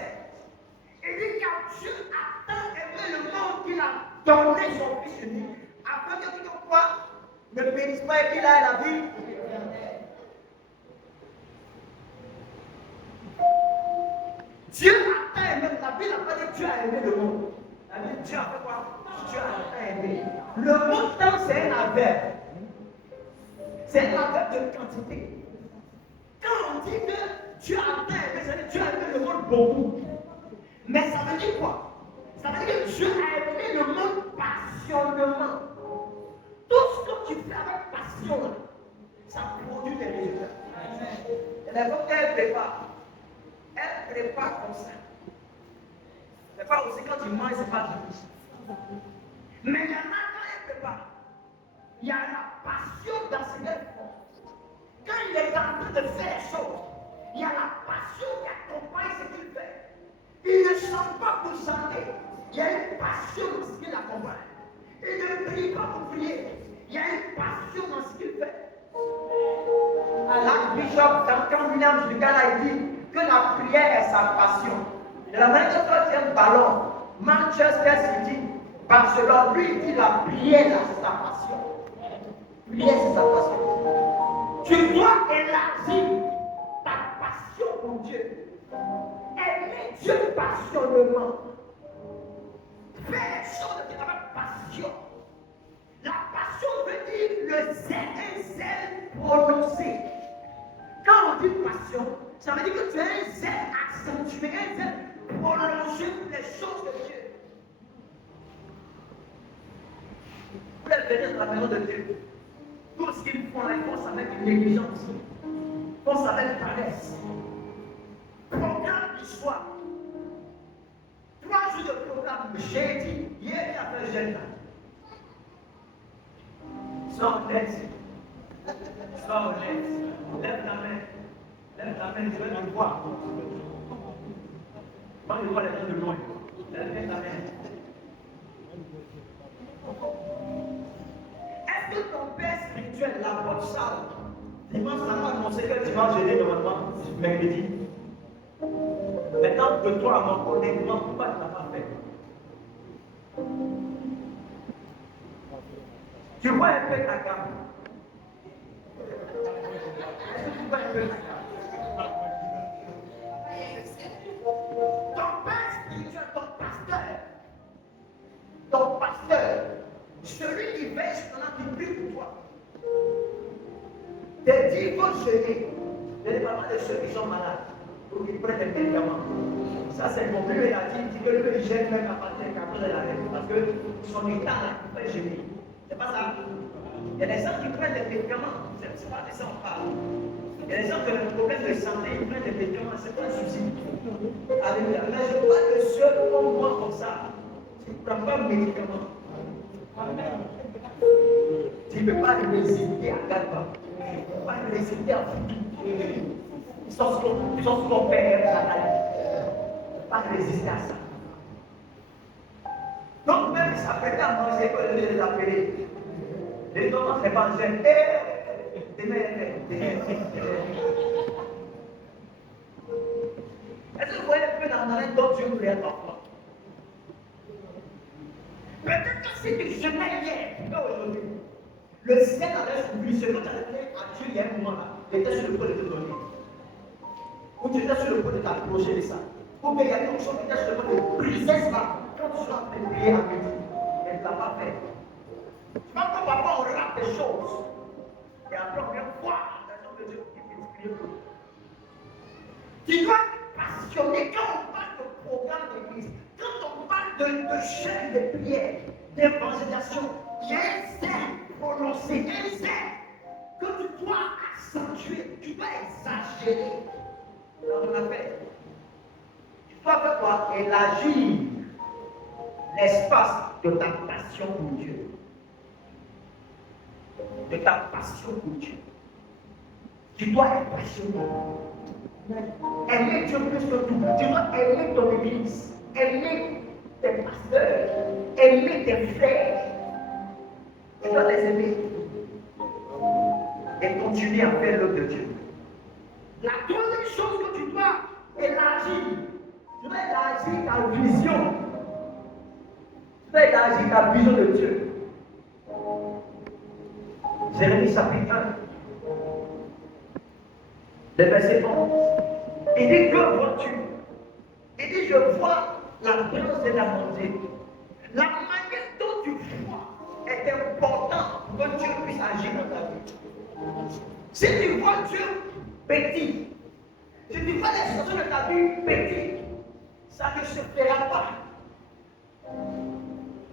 Il dit car Dieu a tant aimé le monde qu'il a donné son Fils unique, afin que tu crois ne périsse pas et qu'il ait la vie. Dieu a tant aimé, la Bible n'a pas dit Dieu a aimé le monde. La Bible, Dieu a fait quoi? Dieu a tant aimé. Le mot tant, c'est un adverbe. C'est un adverbe de quantité. Quand on dit que Dieu a tant aimé, ça veut dire Dieu a aimé le monde beaucoup. Mais ça veut dire quoi? Ça veut dire que Dieu a aimé le monde passionnément. Tout ce que tu fais avec passion, ça produit des résultats. Et la fois qu'elle prépare, comme ça. C'est pas aussi quand tu manges, c'est pas tout. Mais il y en a quand elle prépare. Il y a la passion dans ses lèvres. Quand il est en train de faire les choses, il y a la passion qui accompagne ce qu'il fait. Il ne chante pas pour chanter. Il y a une passion dans ce qu'il accompagne. Il ne prie pas pour prier. Il y a une passion dans ce qu'il fait. L'archbishop Duncan Williams du Ghana dit que la prière est sa passion. De la manière que toi tu aimes ballon, Manchester City, Barcelone, lui il dit la prière c'est sa passion. Prière c'est sa passion. Tu dois élargir ta passion pour Dieu. Aimer Dieu passionnément. Fais les choses avec passion. La passion veut dire le zèle, un zèle prononcé. Quand on dit passion, ça veut dire que tu as un zèle accentué, un zèle prononcé pour les choses de Dieu. Vous êtes venus dans la maison de Dieu. Tout ce qu'ils font là, ils font ça avec négligence. Ils font ça avec paresse. Programme du soir. 3 jours de programme. J'ai dit, hier, il y a fait jeune là. Sois honnête. Sois honnête. Lève ta main. Lève ta main, je vais te voir. Moi, je vois les gens de loin. Lève ta main. Est-ce que ton père spirituel, l'apôtre Charles, dimanche, ça m'a annoncé que dimanche, je l'ai normalement, mercredi. Maintenant que toi, à mon honnêtement, pourquoi tu n'as pas fait? Tu vois un peu ta gamme. Est-ce que tu vois un peu ta gamme? Ton père spirituel, ton pasteur, celui qui veille pendant qu'il prie pour toi. T'es dit, il faut jeûner. Je ne parle pas de ceux qui sont malades, pour qu'ils prennent des médicaments. Ça, c'est mon père, il a dit que lui, il gêne même à partir des médicaments de la règle, parce que son état là, il peut gêner. C'est pas ça. Il y a des gens qui prennent des médicaments, c'est pas de ça on parle. Il y a des gens qui ont des problèmes de santé, ils prennent des médicaments, c'est pas un souci. Alléluia. Mais je vois que ceux comme moi comme ça, tu ne prends pas de médicaments. Tu ne peux pas résister à Galba. Tu ne peux pas résister à Fuki. Ils sont ce qu'on perd à la vie. Tu ne peux pas résister à ça. Donc même ils s'apprêtaient à manger quand ils les appelaient. Les autres ne pas jeune. Est-ce que vous voyez un peu dans la dont Dieu voulait avoir? Peut-être que si tu jeûnais hier, pas aujourd'hui, le ciel avait s'ouvrir. Ce que tu avais fait à Dieu il y a un moment là, il était sur le point de te donner. Ou tu étais sur le point de t'approcher de ça. Ou bien il y a quelque chose qui était sur le point de briser cela. Quand tu seras en train de prier à midi, elle ne l'a pas fait. Tu vois comme parfois on rate des choses. Et après on vient voir la chose de Dieu qui t'inspire. Tu dois être passionné quand on parle de programme d'église, quand on parle de chaîne de prière, d'évangélisation, il y a un zèle prononcé, un zèle que tu dois accentuer, tu dois exagérer dans ton affaire. Tu dois faire quoi? Élargir l'espace de ta passion pour Dieu. De ta passion pour Dieu. Tu dois être passionné. Aimer Dieu plus que tout. Tu dois aimer ton église, aimer tes pasteurs, aimer tes frères. Tu dois les aimer et continuer à faire l'œuvre de Dieu. La troisième chose que tu dois élargir, tu dois élargir ta vision. Tu dois élargir ta vision de Dieu. Jérémie chapitre 1. Le verset 11. Il dit, que vois-tu? Il dit, je vois la grâce de la montée. La manière dont tu vois est importante pour que Dieu puisse agir dans ta vie. Si tu vois Dieu petit, si tu vois les situations de ta vie petites, ça ne se fera pas.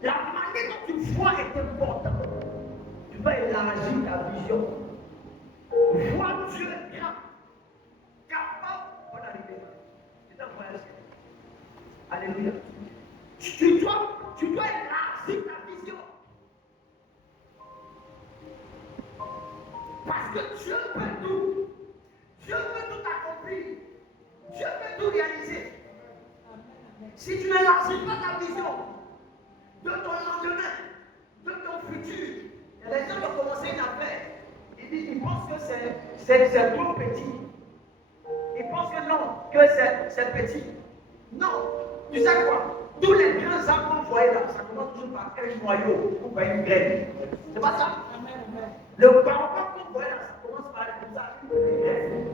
La manière dont tu vois est importante. Tu vas élargir ta vision. Vois Dieu grand. Capable d'en arriver. C'est un voyage. Alléluia. Tu dois élargir ta vision. Parce que Dieu peut tout. Dieu peut tout accomplir. Dieu peut tout réaliser. Si tu n'élargis pas ta vision de ton lendemain, de ton futur, il y a des gens qui ont commencé une affaire. Ils pensent que c'est trop petit. Ils pensent que non, que c'est petit. Non. Tu sais quoi? Tous les grands arbres qu'on voyait là, ça commence toujours par un noyau ou par une graine. C'est pas ça? Le baobab qu'on voyait là, ça commence par une graine.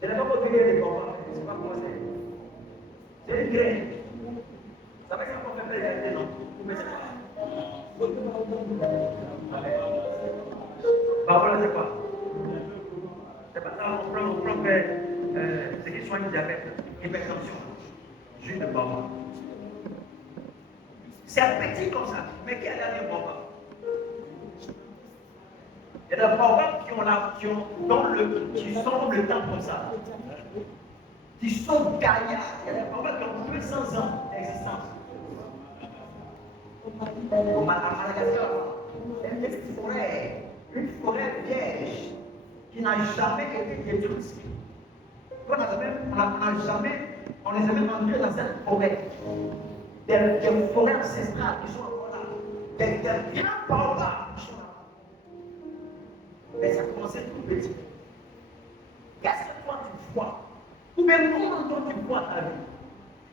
Je n'ai pas compris les baobabs, je ne sais pas comment c'est. C'est une graine. Ça veut dire qu'on fait plein de non? Mais c'est quoi? Baobab, c'est quoi? C'est pas ça, on prend ce qui soigne le diabète, l'hypertension, jus de baobab. C'est petit comme ça, mais qui a l'air de baobab? Il y a des paroles qui sont le temps comme ça. Qui sont gaillards. Il y a des paroles qui ont 200 ans d'existence. Au Madagascar, une forêt vierge qui n'a jamais été détruite. On n'est jamais entré dans cette forêt. Des forêts ancestrales qui sont encore là. Des grands baobabs qui sont là. Mais ça commençait tout petit. Qu'est-ce que toi tu vois? Ou même comment toi tu vois ta vie?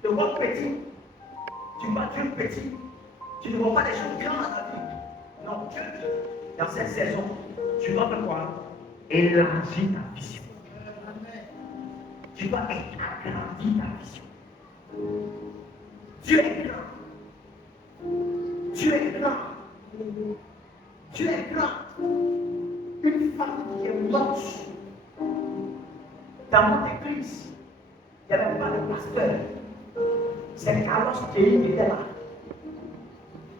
Tu te vois petit. Tu vois Dieu petit. Tu ne vois pas des choses grandes dans ta vie. Non, Dieu dit, dans cette saison, tu dois faire quoi? Élargir ta vision. Tu dois agrandir ta vision. Dieu est grand. Dieu est grand. Dieu est grand. Une femme qui est morte dans notre église, il n'y avait pas de pasteur. C'est Carlos qui était là.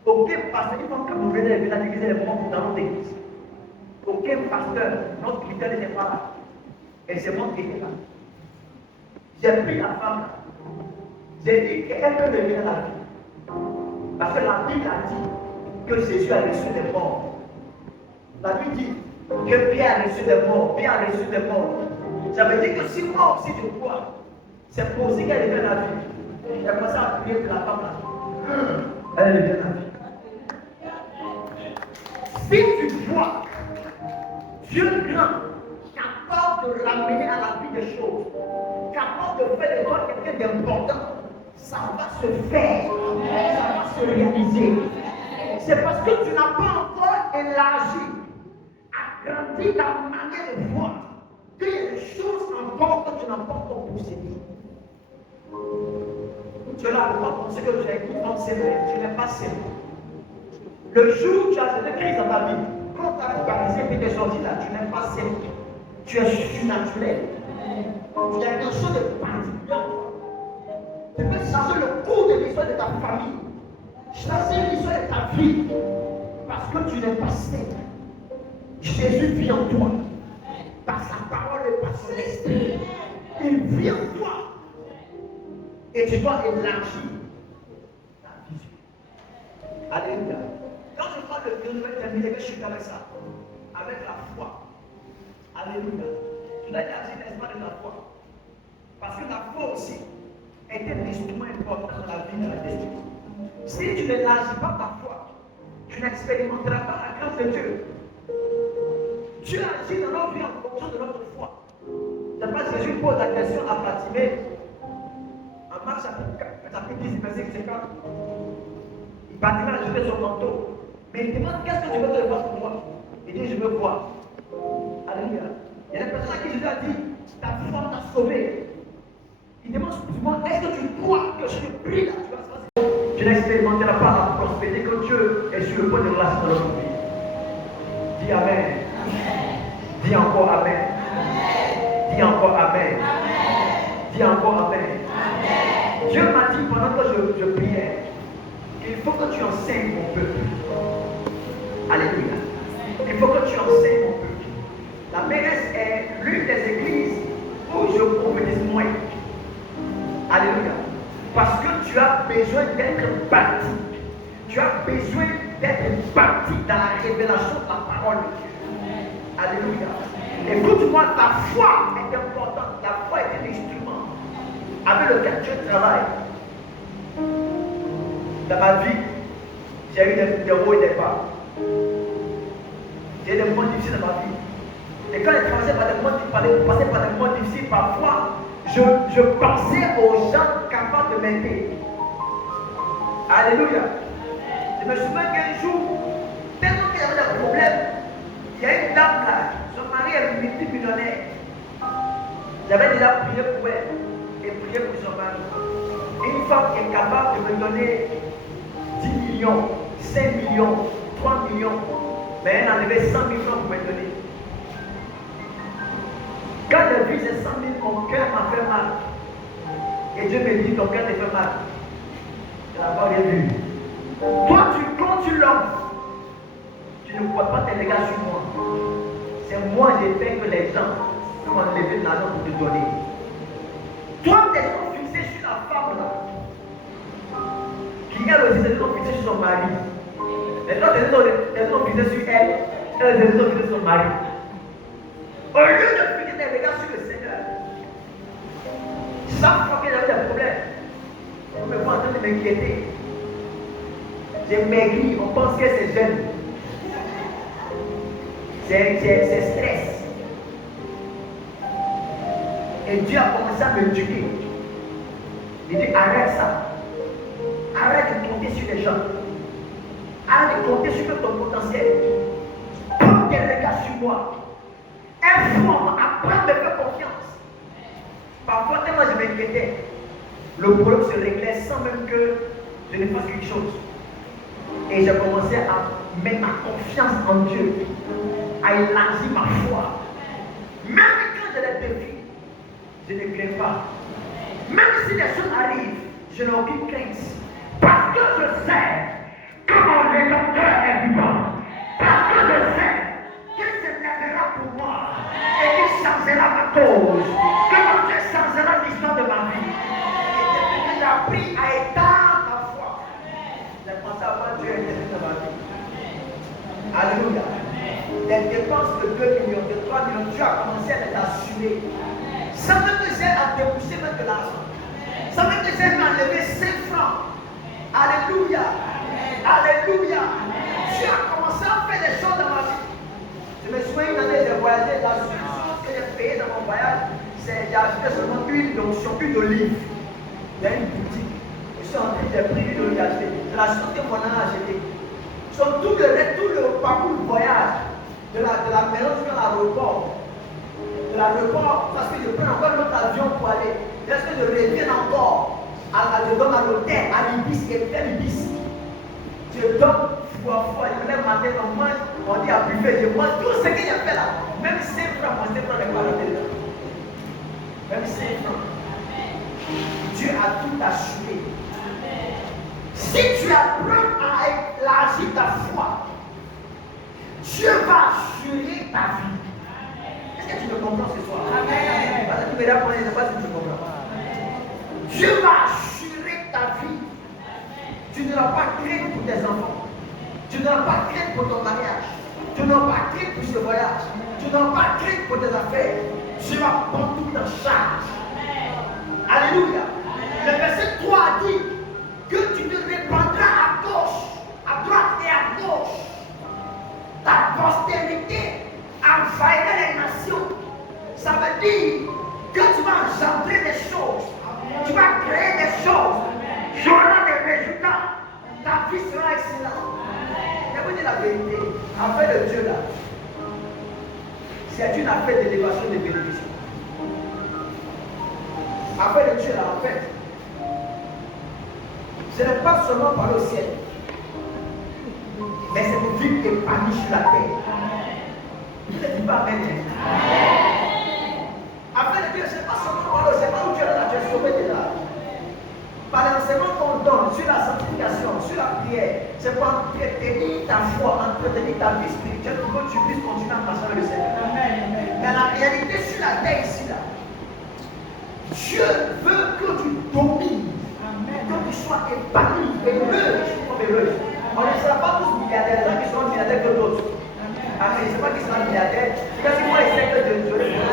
Aucun pasteur, quand vous venez à l'église, les morts dans notre église. Aucun pasteur, notre leader n'était pas là. Et c'est moi qui étais là. J'ai pris la femme là. J'ai dit qu'elle peut venir à la vie. Parce que la Bible a dit que Jésus a reçu des morts. La Bible dit que Pierre a reçu des morts. Pierre a reçu des morts. Ça veut dire que si moi aussi je crois, c'est possible qu'elle vienne à la vie. J'ai commencé à prier pour la femme là. Elle vient à la vie. Si tu vois Dieu grand, capable de ramener à la vie des choses, capable de faire de toi quelqu'un d'important, ça va se faire, ça va se réaliser. C'est parce que tu n'as pas encore élargi, agrandi ta manière de voir, qu'il y a des choses encore que tu n'as pas encore possédées. Tu es là pour penser que tu es équipement, c'est vrai, tu n'es pas simple. Le jour où tu as cette crise dans ta vie, quand tu as organisé et tu es sorti là, tu n'es pas simple. Tu es surnaturel. Tu as quelque chose de particulier. Tu peux changer le cours de l'histoire de ta famille, changer l'histoire de ta vie, parce que tu n'es pas simple. Jésus vit en toi, par sa parole et par son esprit. Il vit en toi. Et tu dois élargir ta vision. Alléluia. Quand je parle de Dieu, je vais terminer que je suis avec ça. Avec la foi. Alléluia. Tu dois élargir l'espace de ta foi. Parce que la foi aussi est un instrument important dans la vie de la destinée. Si tu n'élargis pas ta foi, tu n'expérimenteras pas la grâce de Dieu. Dieu agit dans nos vies en fonction de notre foi. C'est pas si Jésus pose la question à Fatimé, en Marc chapitre 10, verset 50. Fatimé a jeté son manteau. Mais il demande qu'est-ce que tu veux que je fasse pour moi? Il dit je veux voir. Alléluia. Il y a des personnes à qui Jésus a dit ta foi t'a sauvé. Il demande souvent est-ce que tu crois que je prie là? Tu n'expérimenteras pas la prospérité que Dieu est sur le point de glacer dans notre vie. Dis Amen. Dis encore Amen. Dis encore Amen. Dis encore Amen. Dieu m'a dit pendant que je priais, il faut que tu enseignes mon peuple. Alléluia. Il faut que tu enseignes mon peuple. La mairesse est l'une des églises où je prophétise moins. Alléluia. Parce que tu as besoin d'être bâti. Tu as besoin d'être bâti dans la révélation de la parole de Dieu. Alléluia. Écoute-moi, ta foi est importante. La foi est un instrument avec lequel Dieu travaille. Dans ma vie, j'ai eu des hauts et des bas. J'ai eu des moments difficiles dans ma vie. Et quand j'ai traversé par des moments difficiles, parfois, je pensais aux gens capables de m'aider. Alléluia. Je me souviens qu'un jour, tellement qu'il y avait des problèmes, il y a une dame là, son mari est multimillionnaire. J'avais déjà prié pour elle et prié pour son mari. Une femme qui est capable de me donner 10 millions, 5 millions, 3 millions, mais elle a enlevé 100 000 francs pour me donner. Quand j'ai vu ces 100 000, mon cœur m'a fait mal. Et Dieu me dit, ton cœur te fait mal. Je n'ai pas rien vu. Toi, quand tu l'offres, tu ne vois pas tes dégâts sur moi. d'effet que les gens vont enlever de l'argent pour te donner. Toi, tes sont fixés sur la femme là. Qui elle aussi, tes sont fixés sur son mari. Les autres, tes sont fixés sur elle. Elles sont fixées sur son mari. Au lieu de fixer tes regards sur le Seigneur, chaque fois que j'avais des problèmes, on me voit en train de m'inquiéter. J'ai maigri, on pense que c'est jeune. C'est stress. Et Dieu a commencé à me éduquer. Il dit arrête ça. Arrête de compter sur les gens. Arrête de compter sur ton potentiel. Prends tes regards sur moi. Informe, apprends à me faire confiance. Parfois, tellement je m'inquiétais, le problème se réglait sans même que je ne fasse quelque chose. Et j'ai commencé à mettre ma confiance en Dieu, à élargir ma foi. Même quand j'ai des défis, je ne crains pas. Même si des choses arrivent, je n'ai aucune crainte. Parce que je sais que mon Rédempteur est vivant. Parce que je sais qu'il se lèvera pour moi et qu'il changera ma cause. Que mon Dieu changera l'histoire de ma vie. Et depuis que j'ai appris à étendre ma foi, j'ai pensé à voir Dieu intervenir dans ma vie. Alléluia. Les dépenses de 2 millions, de 3 millions, Dieu a commencé à les assurer. Sans même que j'ai à débourser même de l'argent. Sans même que j'ai enlevé 5 francs. Alléluia. Alléluia. Dieu a commencé à faire des choses dans ma vie. Je me souviens une année, j'ai voyagé. La seule chose que j'ai payé dans mon voyage, c'est j'ai acheté seulement huile d'onction, huile d'olive. Il y a une boutique. Je suis entré, j'ai pris l'huile d'olive acheté. C'est la chose que mon âme a acheté. Sur tout le parcours du voyage, de la maison jusqu'à l'aéroport. De l'aéroport, parce que je prends encore notre avion pour aller. Est-ce que je reviens encore je donne à l'hôtel, à l'Ibis, et à l'Ibis. Je donne fois, je me lève matin, on mange, on dit à buffet, je mange tout ce que j'ai fait là. Même 5 francs, moi, 5 francs n'est pas noté là. Même 5 francs. Dieu a tout assuré. Si tu apprends à élargir ta foi, Dieu va assurer ta vie. Est-ce que tu me comprends ce soir? Amen. Parce que tu me réponds, je ne sais pas si tu me comprends. Dieu va assurer ta vie. Tu n'auras pas crainte pour tes enfants. Tu n'auras pas crainte pour ton mariage. Tu n'auras pas crainte pour ce voyage. Tu n'auras pas crainte pour tes affaires. Dieu va prendre tout en charge. Alléluia. Le verset 3 a dit que tu te répandras à gauche, à droite et à gauche. Ta postérité envahira les nations. Ça veut dire que tu vas engendrer des choses. Tu vas créer des choses. Tu auras des résultats. Ta vie sera excellente. Je vous dis la vérité. Affaire de Dieu là, c'est une affaire d'élévation de bénédiction. Affaire de Dieu là, en fait, ce n'est pas seulement par le ciel, mais c'est pour vivre épanoui sur la terre. Je ne dis pas Amen. Affaire de Dieu, ce n'est pas seulement par le ciel, c'est pas où tu es là, tu es sauvé de là. Par l'enseignement qu'on donne sur la sanctification, sur la prière, c'est pour entretenir ta foi, entretenir ta vie spirituelle pour que tu puisses continuer à marcher avec le Seigneur. Mais la réalité sur la terre ici, là, Dieu veut que tu domines, que tu sois épanoui, heureuse, comme heureuse. On ne sera pas tous milliardaires, les gens qui seront milliardaires que d'autres. Amen. Je ne sais pas qui sera milliardaire. C'est moi, je sais que je vais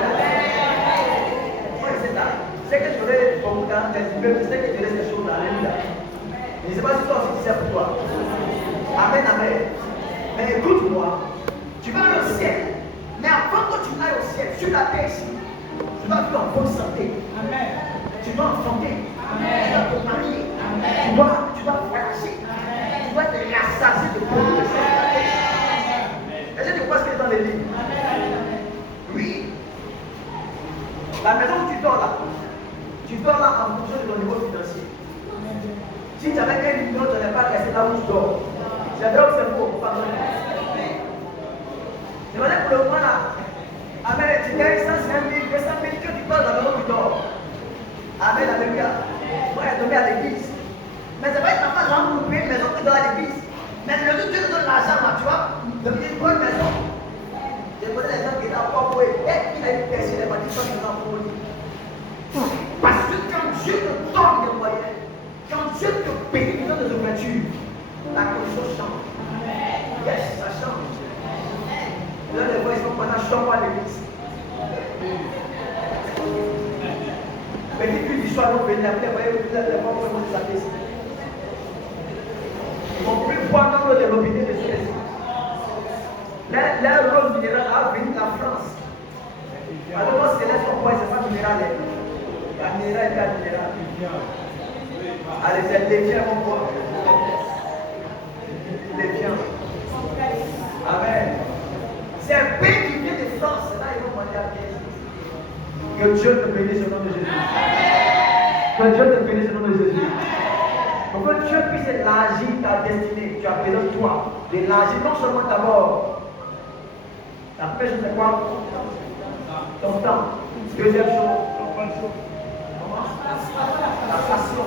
c'est que j'aurai beaucoup d'argent, je sais que j'aurai ces choses-là. Alléluia. Je ne sais pas si toi aussi tu sais pour toi. Amen, amen. Mais écoute-moi, tu vas au ciel. Mais avant que tu ailles au ciel, sur la terre ici, tu vas vivre en bonne santé. Amen. Tu vas enfanter. Amen. Tu vas te marier. Amen. Tu vas voyager. Amen. Tu vas te rassasier de beaucoup de choses. Est-ce que tu vois ce qui est dans les livres? Oui. La maison où tu dors là, tu dors là en fonction de ton niveau financier. Si tu avais 1 million, tu n'allais pas rester là où tu dors. C'est vrai que c'est faux, pardonne. C'est vrai que pour le moment là, Amen, tu gagnes 150 000, 200 000 que tu dors dans la maison où tu dors. Amen, alléluia. Tu vas tomber à l'église. Mais c'est pas que tu n'as pas pour payer une maison que tu dors à l'église. Mais le jour où tu te donnes l'argent là, tu vois, devenir une bonne maison. J'ai posé les gens qui étaient à Jacob, dès qu'il a eu percé les malédictions, il en pour lui. Parce que quand Dieu te donne des moyens, quand Dieu te bénit, il donne des ouvertures, la condition change. Yes, ça change. Là, les voix, ils sont pendant chambre à l'église. Mais depuis l'histoire, nous venons après, vous voyez, les voix vont nous appeler. Ils vont plus voir dans le robinet de Suez. Leur rôle minéral a venu de la France. Alors, moi, c'est là qu'on voit, c'est pas minéral. La minéral est la minéral. Allez, c'est les biens, on voit. Les biens. Amen. C'est un pays qui vient de France. Là, ils vont demander à Dieu. Que Dieu te bénisse au nom de Jésus. Que Dieu te bénisse au nom de Jésus. Pour que Dieu puisse élargir ta destinée, tu as besoin de toi. D'élargir non seulement d'abord. La première chose, c'est quoi? Ton temps. Deuxième chose, comment? La passion.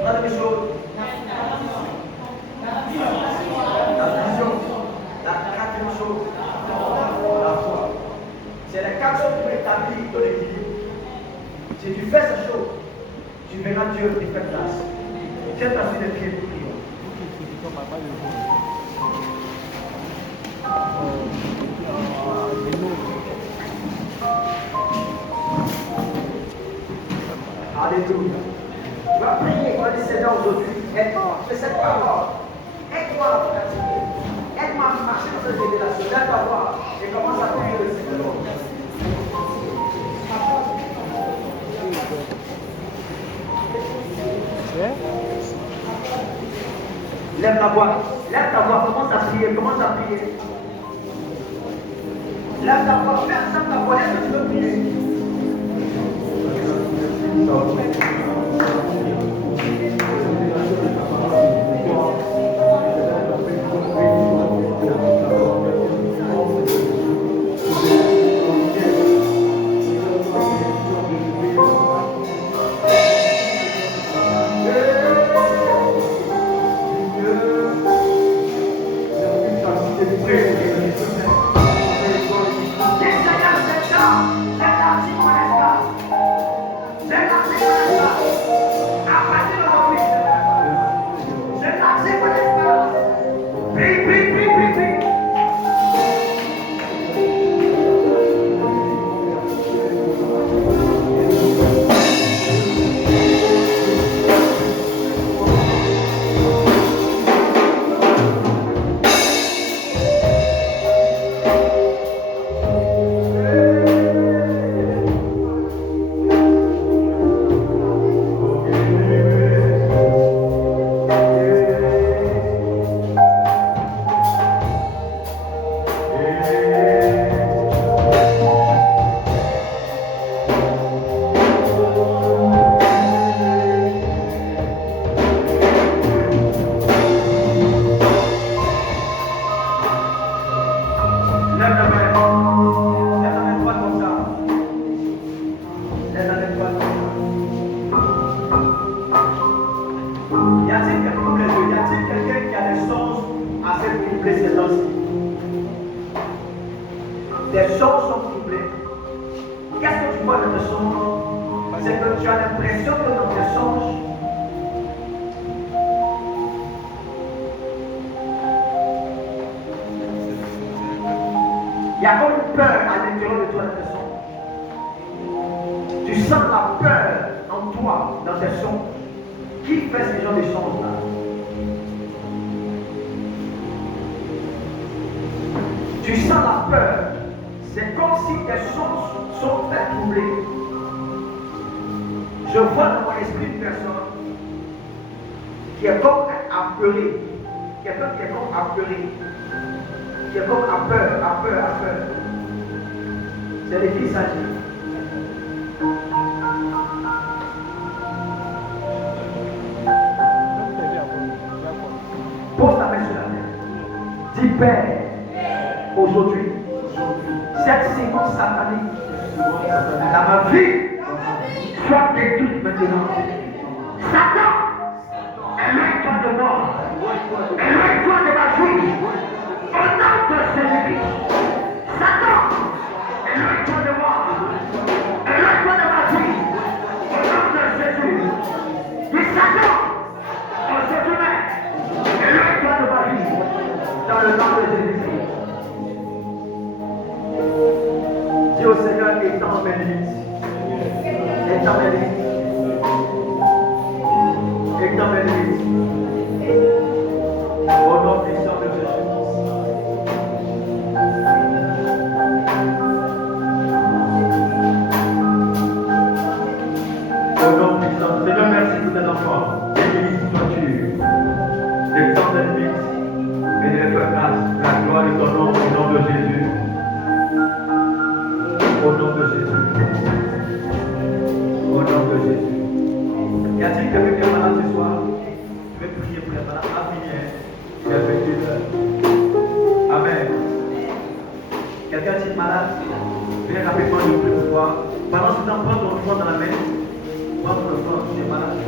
Troisième chose, la vision. La quatrième chose, la foi. C'est les 4 choses qui vont établir ton équilibre. Si tu fais ces choses, tu verras Dieu te faire grâce. Tiens ta sur les pieds pour prier. Alléluia. Tu vas prier, tu vas dire Seigneur aujourd'hui, aide-moi, fais cette parole. Aide-moi à la pratiquer. Aide-moi à marcher dans cette révélation. Lève ta voix et commence à prier le Seigneur. Lève ta voix, commence à prier, Lève ta voix, fais ensemble ta voix, est-ce que tu veux prier? Il y a comme une peur à l'intérieur de toi dans tes sons. Tu sens la peur en toi, dans tes sons. Qui fait ces genres de sons là? Tu sens la peur. C'est comme si tes sons sont très troublés. Je vois dans mon esprit une personne qui est comme apeurée. Quelqu'un qui est comme apeuré. Qui est comme à peur. C'est de qui il s'agit. Pose ta main sur la main. Dis Père, aujourd'hui, cette séquence satanique dans ma vie soit détruite maintenant. Satan, éloigne-toi de moi. Éloigne-toi de ma vie. Au nom de Jésus-Christ, Satan, étend mes limites. Étends mes limites. Étends mes limites. Au nom puissant de Jésus. Au nom puissant. Seigneur, merci pour tes enfants. Bénis sois-tu. Descends tes limites et de les faire grâce. La gloire de ton nom, au nom de Jésus. Au nom de Jésus. Au nom de Jésus. Y a-t-il quelqu'un qui est malade ce soir? Je vais prier pour les malades. Amen. Quelqu'un est malade? Viens rapidement, je prie pour toi. Pendant ce temps, prends ton enfant dans la main. Prends ton enfant, tu es malade.